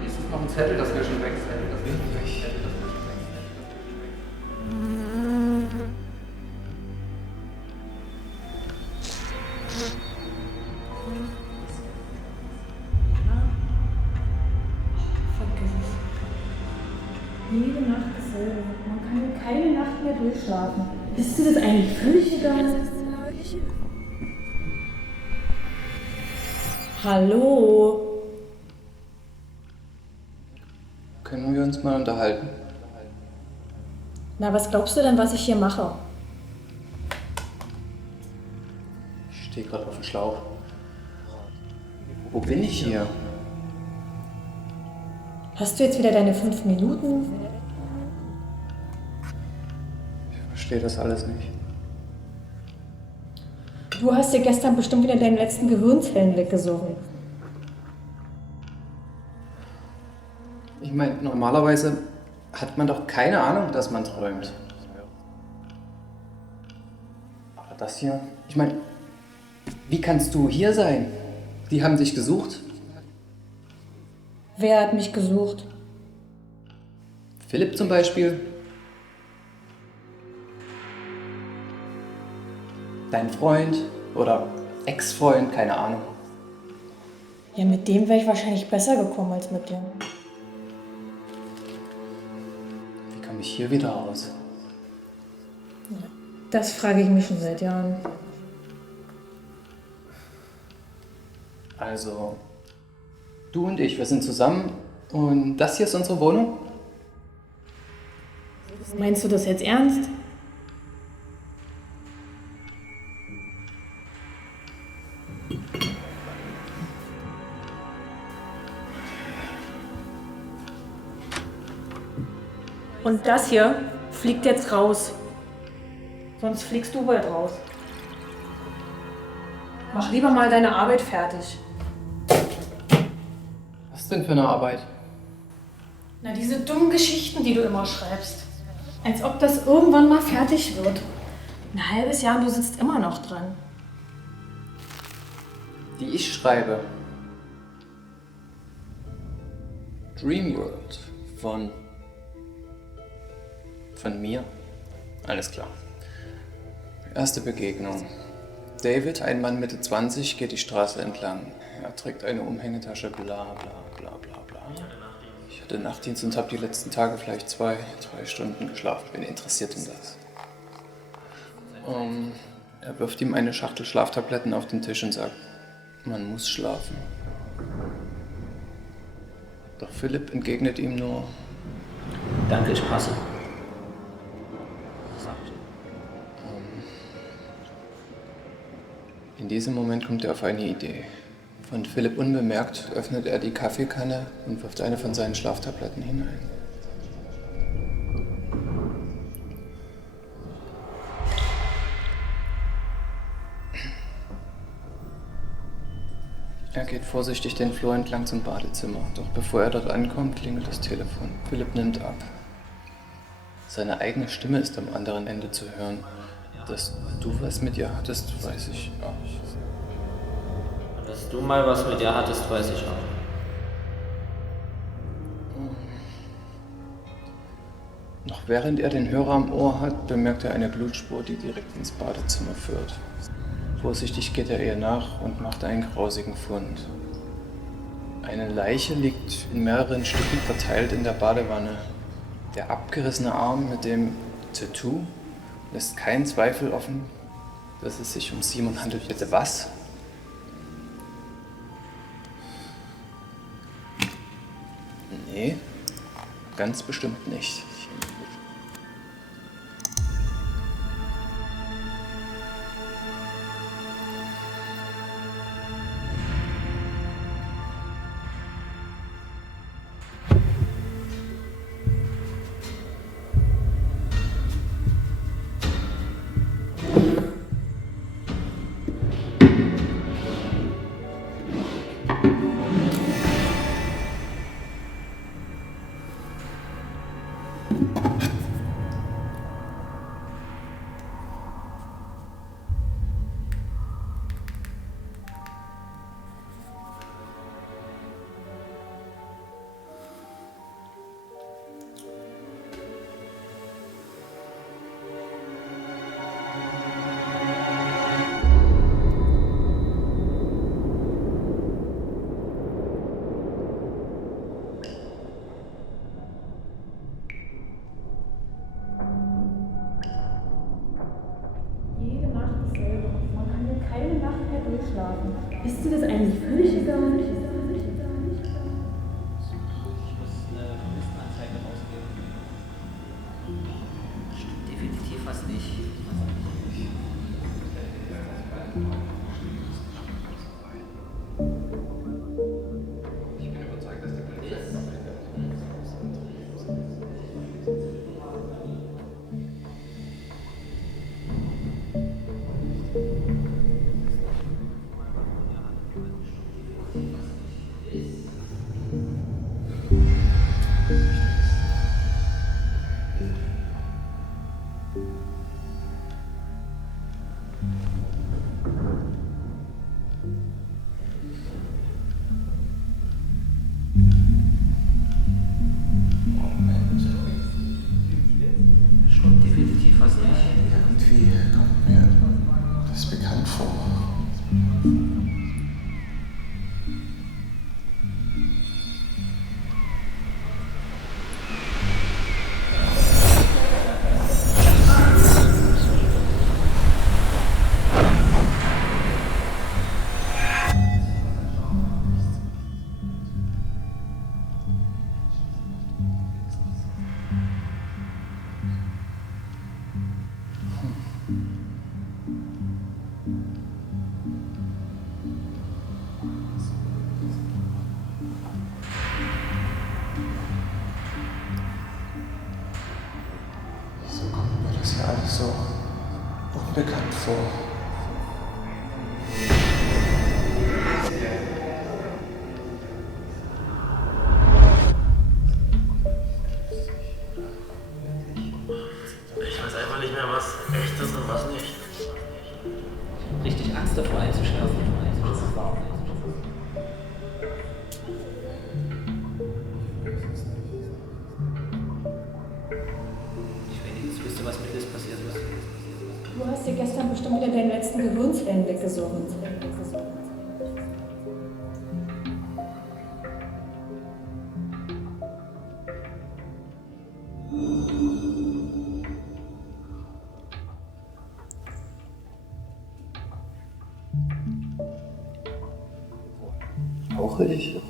Ist noch ein Zettel, dass wir schon weg sind? Vergiss es. Jede Nacht dasselbe. Man kann keine Nacht mehr durchschlafen. Ist dir das eigentlich völlig egal? Hallo? Können wir uns mal unterhalten? Na, was glaubst du denn, was ich hier mache? Ich stehe gerade auf dem Schlauch. Wo bin ich hier? Hast du jetzt wieder deine 5 Minuten? Ich verstehe das alles nicht. Du hast dir gestern bestimmt wieder deine letzten Gehirnzellen weggesogen. Ich meine, normalerweise hat man doch keine Ahnung, dass man träumt. Aber das hier, ich meine, wie kannst du hier sein? Die haben dich gesucht. Wer hat mich gesucht? Philipp zum Beispiel. Dein Freund oder Ex-Freund, keine Ahnung. Ja, mit dem wäre ich wahrscheinlich besser gekommen als mit dir. Wie komme ich hier wieder raus? Das frage ich mich schon seit Jahren. Also, du und ich, wir sind zusammen und das hier ist unsere Wohnung? Meinst du das jetzt ernst? Und das hier fliegt jetzt raus. Sonst fliegst du bald raus. Mach lieber mal deine Arbeit fertig. Was denn für eine Arbeit? Na, diese dummen Geschichten, die du immer schreibst. Als ob das irgendwann mal fertig wird. Ein halbes Jahr und du sitzt immer noch dran. Die ich schreibe. Dreamworld von mir. Alles klar. Erste Begegnung. David, ein Mann Mitte 20, geht die Straße entlang. Er trägt eine Umhängetasche, bla bla bla bla bla. Ich hatte Nachtdienst und habe die letzten Tage vielleicht 2-3 Stunden geschlafen. Wen interessiert denn das? Er wirft ihm eine Schachtel Schlaftabletten auf den Tisch und sagt, man muss schlafen. Doch Philipp entgegnet ihm nur, Danke, ich passe. In diesem Moment kommt er auf eine Idee. Von Philipp unbemerkt öffnet er die Kaffeekanne und wirft eine von seinen Schlaftabletten hinein. Er geht vorsichtig den Flur entlang zum Badezimmer. Doch bevor er dort ankommt, klingelt das Telefon. Philipp nimmt ab. Seine eigene Stimme ist am anderen Ende zu hören. Dass du was mit ihr hattest, weiß ich auch. Und dass du mal was mit ihr hattest, weiß ich auch. Noch während er den Hörer am Ohr hat, bemerkt er eine Blutspur, die direkt ins Badezimmer führt. Vorsichtig geht er ihr nach und macht einen grausigen Fund. Eine Leiche liegt in mehreren Stücken verteilt in der Badewanne. Der abgerissene Arm mit dem Tattoo lässt keinen Zweifel offen, dass es sich um Simon handelt. Bitte was? Nee, ganz bestimmt nicht. Jede Nacht dasselbe. Man kann ja keine Nacht mehr durchschlafen. Ist dir das eigentlich völlig egal? Definitiv was nicht. Ich bin überzeugt, dass die Polizei so. Ich weiß einfach nicht mehr, was echt ist und was nicht. Richtig Angst davor einzuschlafen. Ich wenigstens wüsste, was mit Liz passiert ist. Du hast dir gestern bestimmt wieder deinen letzten Gehirnzellen weggesoffen. Rauche ich?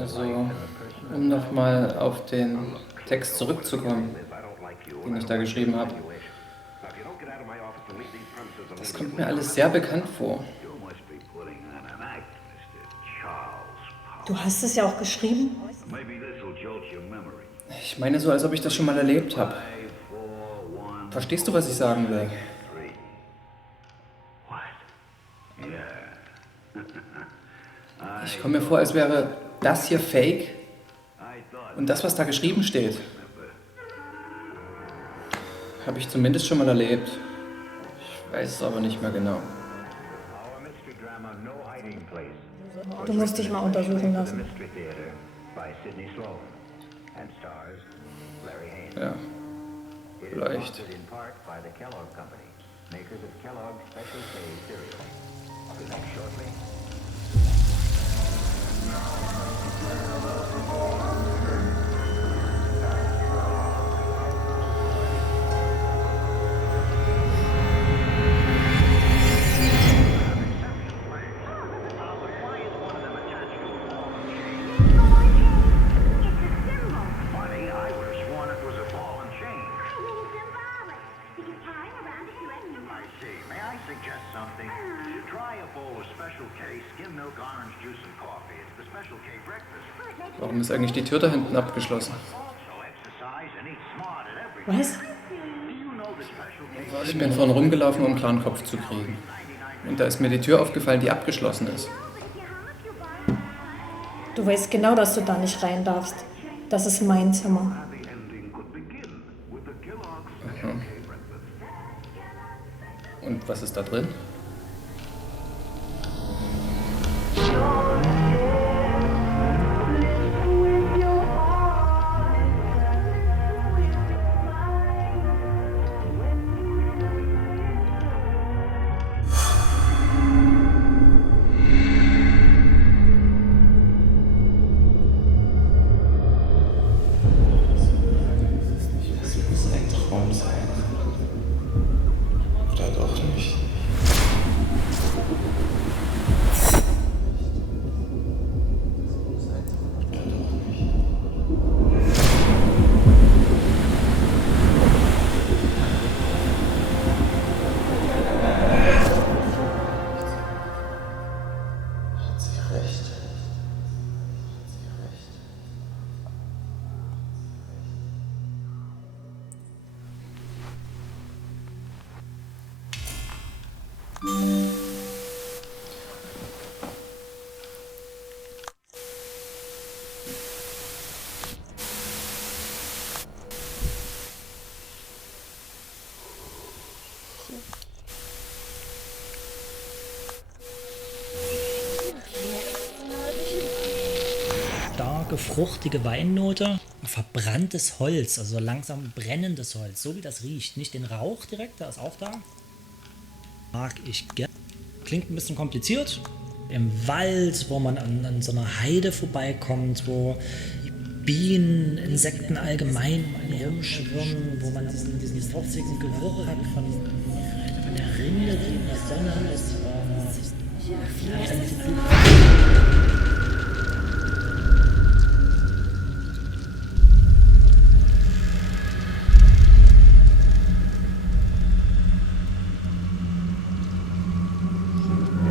Also, um nochmal auf den Text zurückzukommen, den ich da geschrieben habe. Das kommt mir alles sehr bekannt vor. Du hast es ja auch geschrieben. Ich meine so, als ob ich das schon mal erlebt habe. Verstehst du, was ich sagen will? Ich komme mir vor, als wäre das hier fake und das, was da geschrieben steht, habe ich zumindest schon mal erlebt. Ich weiß es aber nicht mehr genau. Du musst dich mal untersuchen lassen. Ja, vielleicht. Warum ist eigentlich die Tür da hinten abgeschlossen? Was? Ich bin vorhin rumgelaufen, um einen klaren Kopf zu kriegen. Und da ist mir die Tür aufgefallen, die abgeschlossen ist. Du weißt genau, dass du da nicht rein darfst. Das ist mein Zimmer. Aha. Und was ist da drin? Oder doch nicht? fruchtige Weinnote, verbranntes Holz, also langsam brennendes Holz, so wie das riecht. Nicht den Rauch direkt, der ist auch da. Mag ich gerne. Klingt ein bisschen kompliziert. Im Wald, wo man an so einer Heide vorbeikommt, wo Bienen, Insekten allgemein rumschwirren, wo man diesen wurzigen Geruch hat von der Rinde, die in der Sonne ist.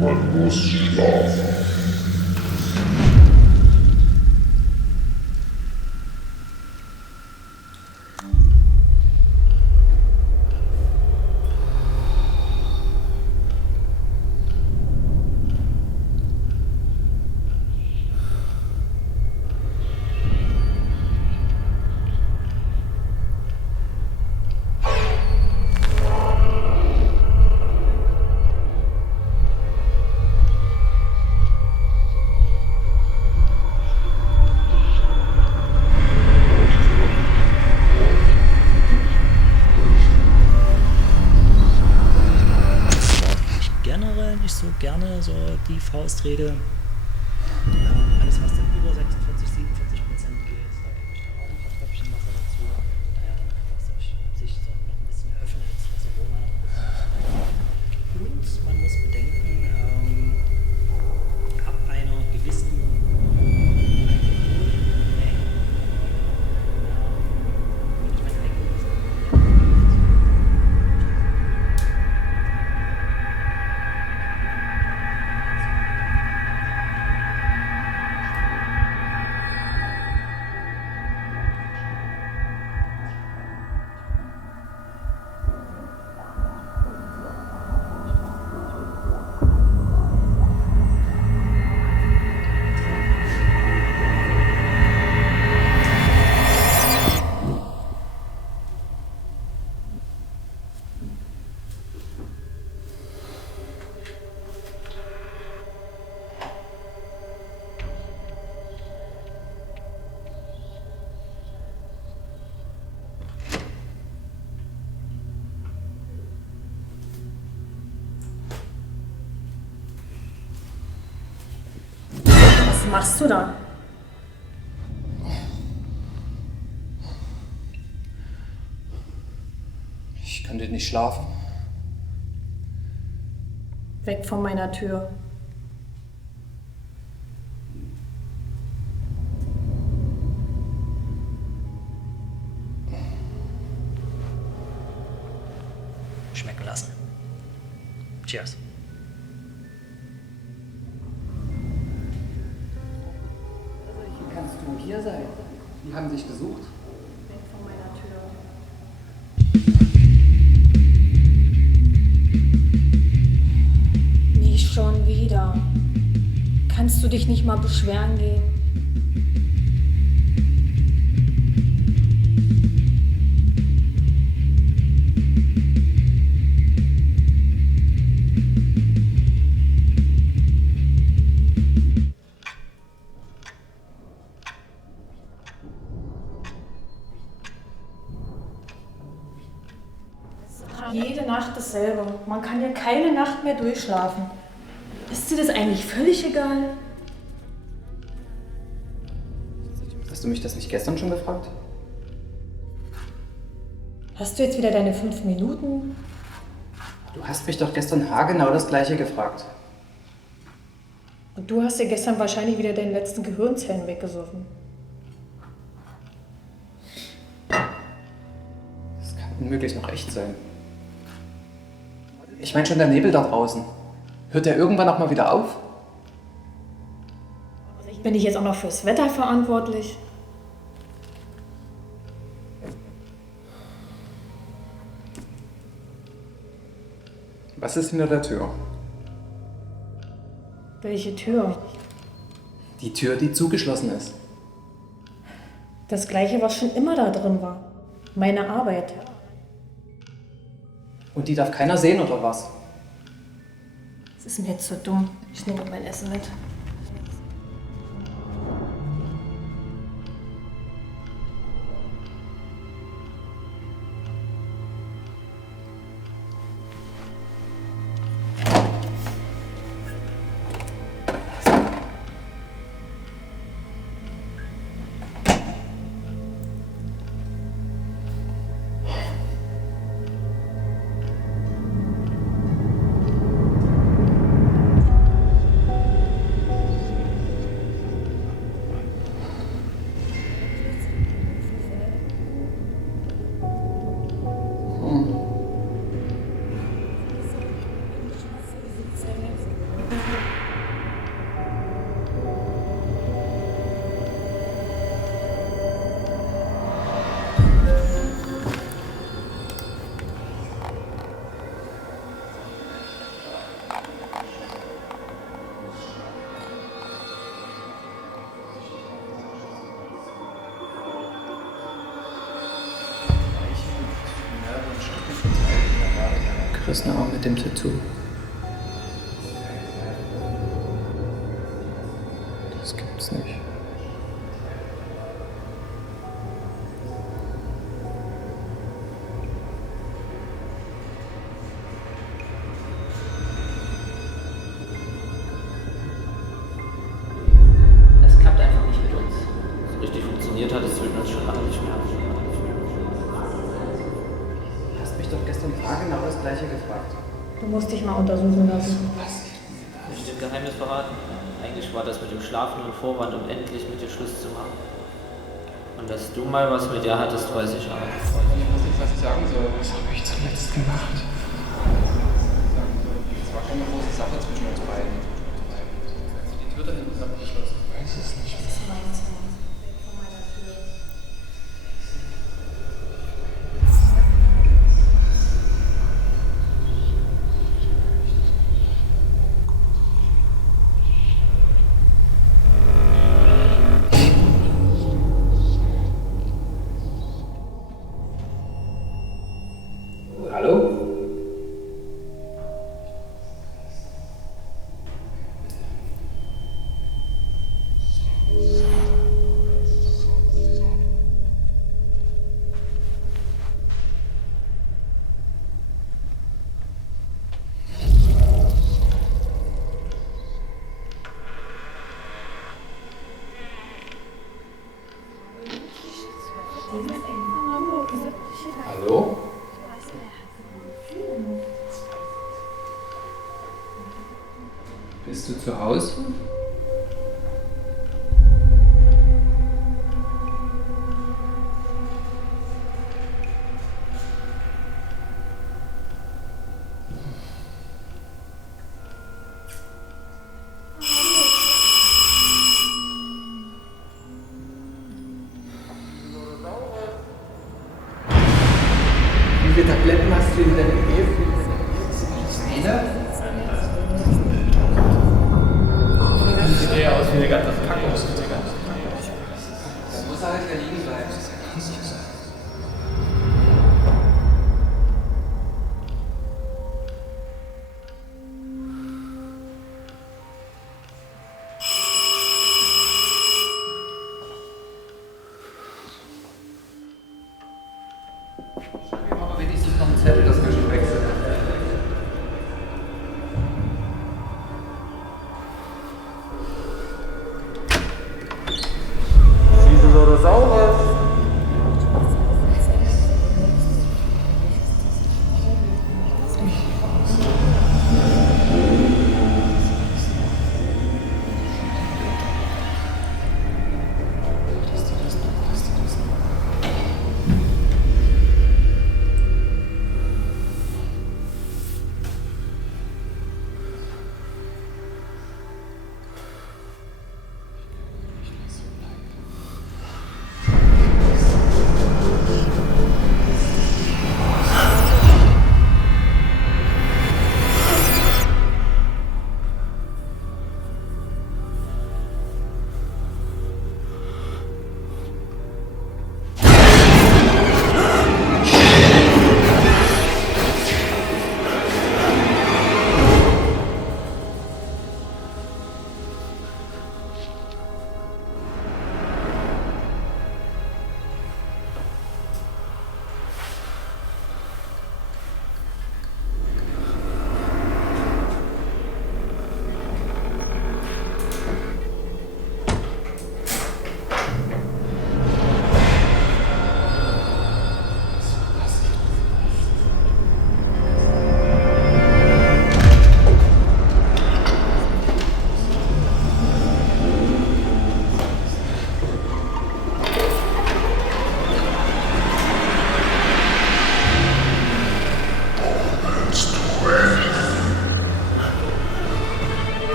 Man muss schlafen. So gerne so die Faustregel. Alles, was dann über 46, 47% geht, da gebe ich dann auch ein paar Tröpfchen Wasser dazu. Naja, dass sich so noch ein bisschen öffnet, das Aroma noch ein bisschen. Und man muss bedenken, ab einer gewissen Was machst du da? Ich konnte nicht schlafen. Weg von meiner Tür. Schmecken lassen. Cheers. Kannst du hier sein? Die haben dich gesucht. Weg von meiner Tür. Nicht schon wieder. Kannst du dich nicht mal beschweren gehen? Jede Nacht dasselbe. Man kann ja keine Nacht mehr durchschlafen. Ist dir das eigentlich völlig egal? Hast du mich das nicht gestern schon gefragt? Hast du jetzt wieder deine 5 Minuten? Du hast mich doch gestern haargenau das Gleiche gefragt. Und du hast dir gestern wahrscheinlich wieder deinen letzten Gehirnzellen weggesoffen. Das kann unmöglich noch echt sein. Ich meine schon der Nebel da draußen. Hört der irgendwann auch mal wieder auf? Bin ich jetzt auch noch fürs Wetter verantwortlich? Was ist hinter der Tür? Welche Tür? Die Tür, die zugeschlossen ist. Das Gleiche, was schon immer da drin war. Meine Arbeit. Und die darf keiner sehen, oder was? Das ist mir jetzt so dumm. Ich nehme mein Essen mit. aufgerissene Arm mit dem Tattoo. Das gibt's nicht. Es klappt einfach nicht mit uns. So richtig funktioniert hat es zwischen uns schon lange nicht mehr. Du hast mich doch gestern genau das Gleiche gefragt. Du musst dich mal untersuchen lassen. Soll ich dir ein Geheimnis verraten? Eigentlich war das mit dem Schlafen nur ein Vorwand, um endlich mit dir Schluss zu machen. Und dass du mal was mit dir hattest, weiß ich auch. Ich weiß nicht, was ich sagen soll. Was habe ich zuletzt gemacht? Es war keine große Sache zwischen uns beiden. Die Tür da hinten ist abgeschlossen. Ich weiß es nicht. Hallo? Hallo? Bist du zu Hause? Wie viele Tabletten hast du ihm denn gegeben? Wieder? Sieht eher aus wie eine ganze Packung. Da muss er halt hier liegen bleiben. Schreib ihm aber wenigstens noch einen Zettel, dass wir schon weg sind.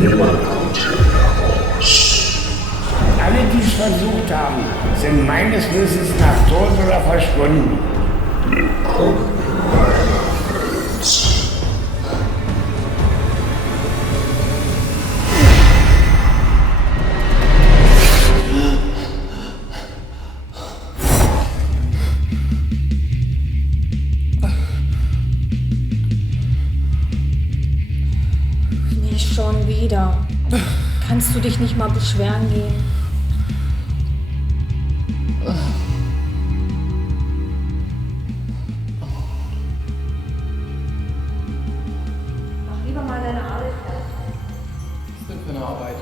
Niemand kommt hier heraus. Alle, die es versucht haben, sind meines Wissens nach tot oder verschwunden. Willkommen in meiner Welt. du dich nicht mal beschweren gehen? Mach lieber mal deine Arbeit fertig. Was denn für eine Arbeit?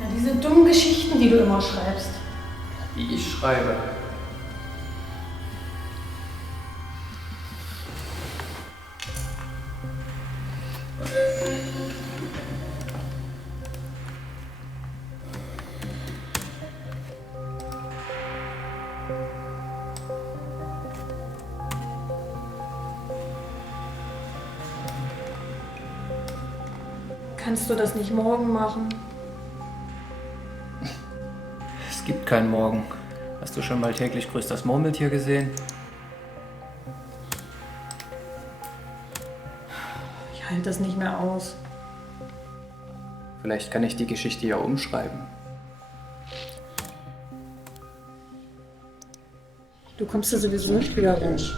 Na, diese dummen Geschichten, die du immer schreibst. Die ich schreibe. Kannst du das nicht morgen machen? Es gibt keinen Morgen. Hast du schon mal täglich grüßt das Murmeltier gesehen? Ich halte das nicht mehr aus. Vielleicht kann ich die Geschichte ja umschreiben. Du kommst ja sowieso nicht wieder raus.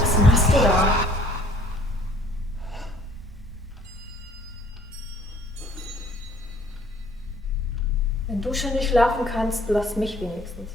Was machst du da? Wenn du schon nicht schlafen kannst, lass mich wenigstens.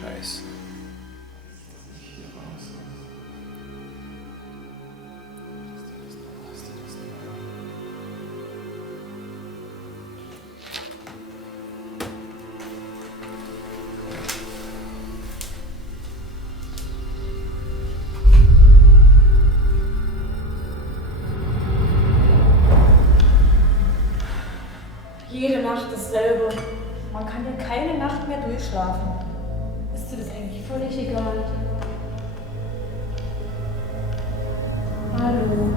Scheiße. Jede Nacht dasselbe. Man kann ja keine Nacht mehr durchschlafen. Ist dir das eigentlich völlig egal? Hallo.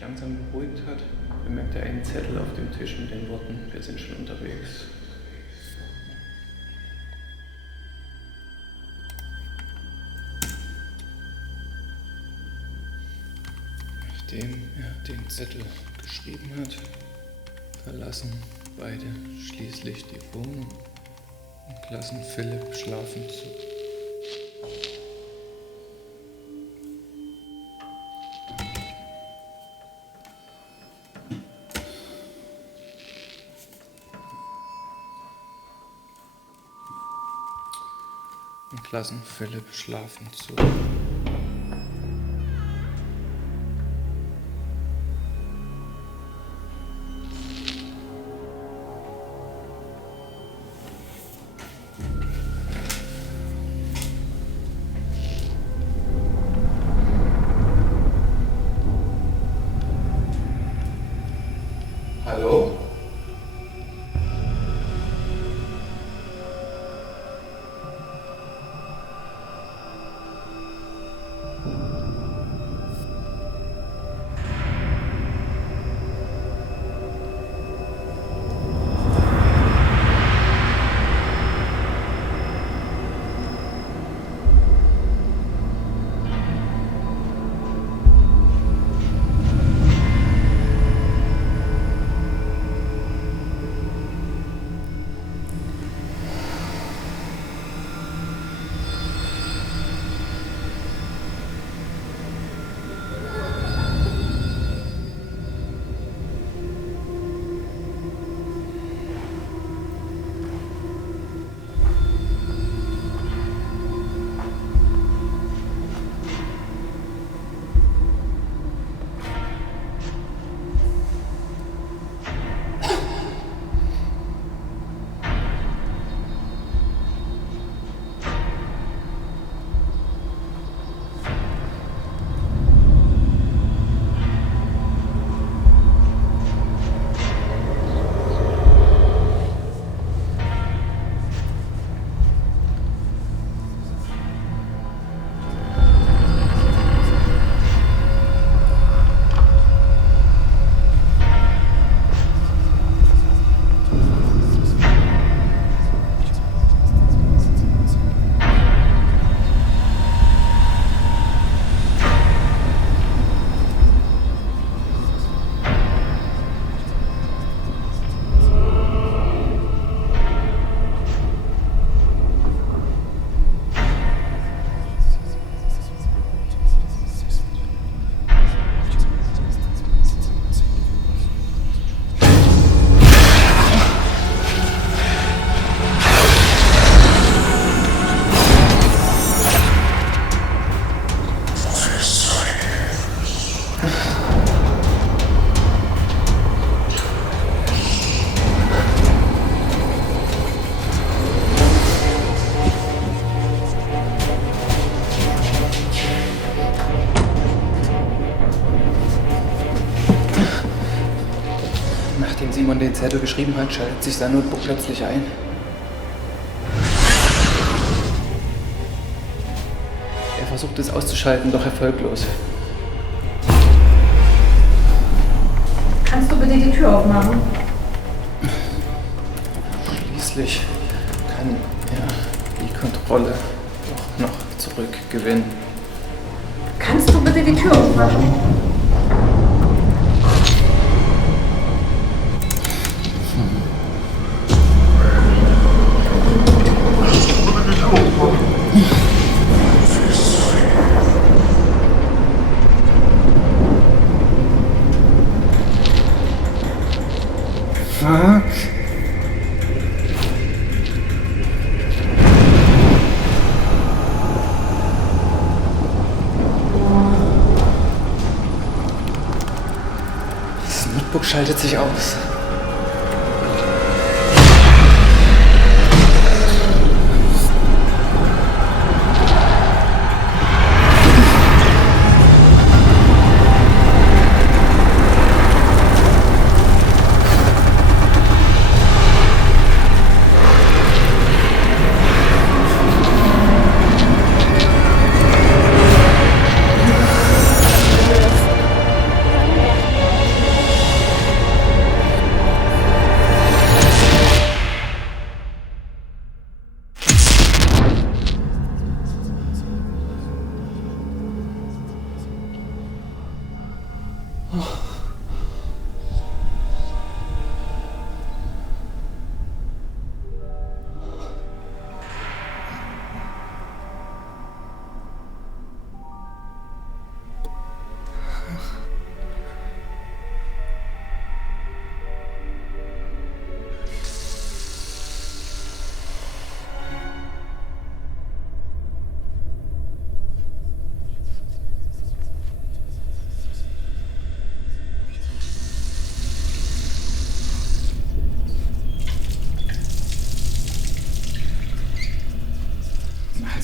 Langsam beruhigt hat, bemerkt er einen Zettel auf dem Tisch mit den Worten: Wir sind schon unterwegs. Nachdem er den Zettel geschrieben hat, verlassen beide schließlich die Wohnung und lassen Philipp schlafen zu. Und lassen Philipp schlafen zu. so. Nachdem Simon den Zettel geschrieben hat, schaltet sich sein Notebook plötzlich ein. Er versucht es auszuschalten, doch erfolglos. Kannst du bitte die Tür aufmachen? Schließlich kann er die Kontrolle doch noch zurückgewinnen. Kannst du bitte die Tür aufmachen? Fuck. Das Notebook schaltet sich aus.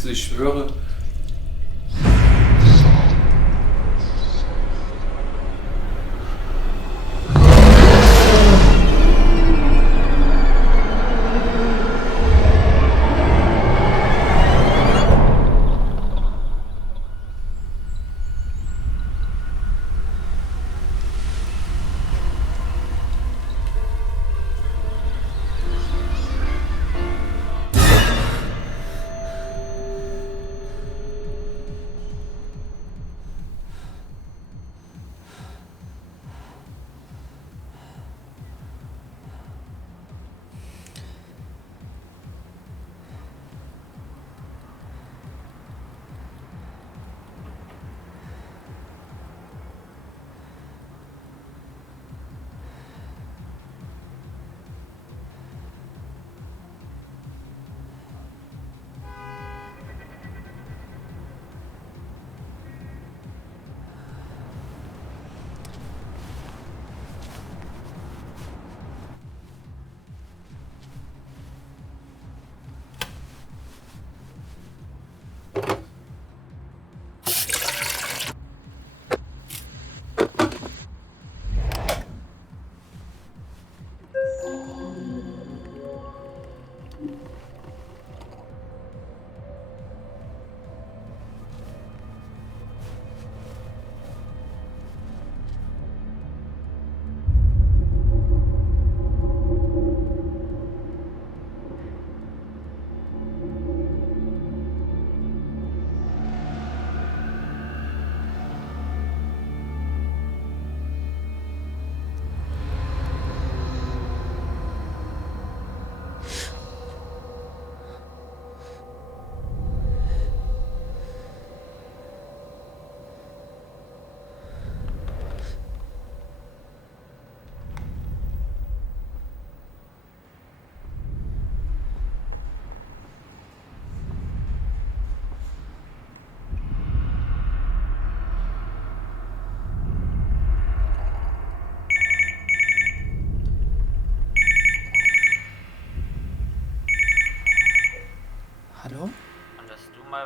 Also ich schwöre.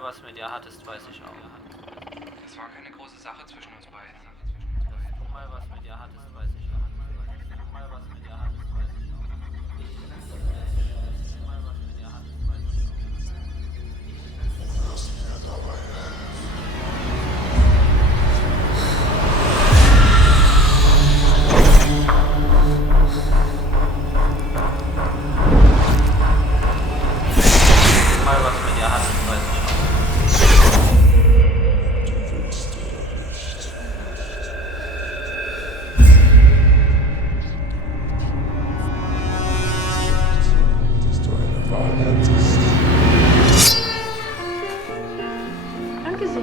mal was mit ihr hattest, weiß ich auch. Das war keine große Sache zwischen uns beiden. Dass du mal was mit ihr hattest, weiß ich auch. Dass du mal was mit ihr hattest, weiß ich auch. Dass du mal was mit ihr hattest, weiß ich auch. Du wirst mir dabei Mal was mit ihr hattest, weiß ich auch. Danke sehr.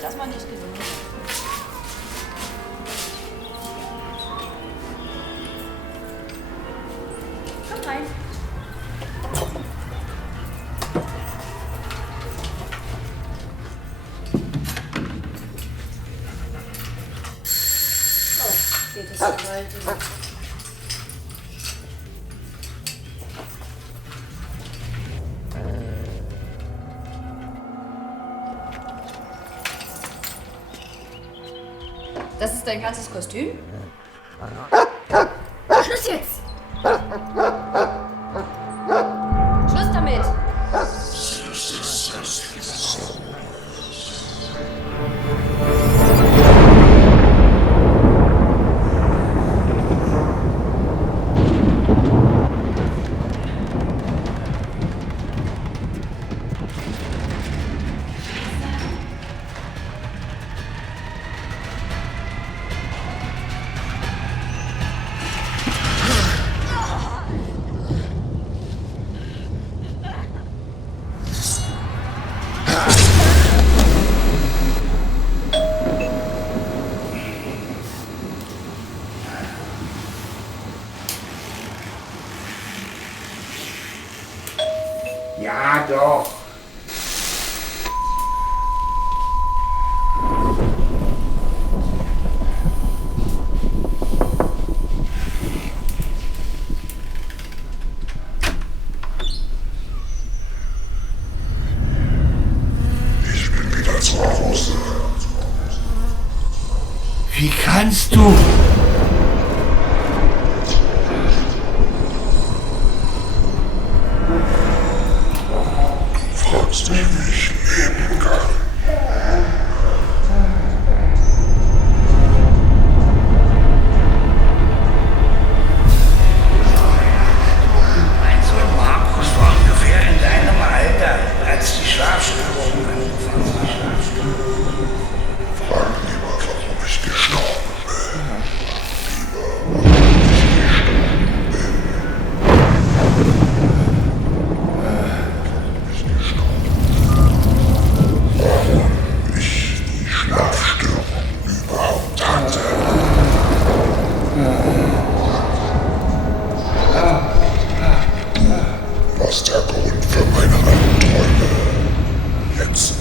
Das war nicht gewöhnt. Komm rein. Oh, geht es so weit? Das ist dein ganzes Kostüm? Schluss jetzt! Schluss damit! Ja, doch. Ich bin wieder zu Hause. Wie kannst du? Fragst dich, wie ich leben kann. Mein Sohn Markus war ungefähr in deinem Alter, als die Schlafstörungen angefangen haben. Frag lieber, warum ich gestorben bin. Warum ich die Schlafstörung überhaupt hatte. Was der Grund für meine Albträume jetzt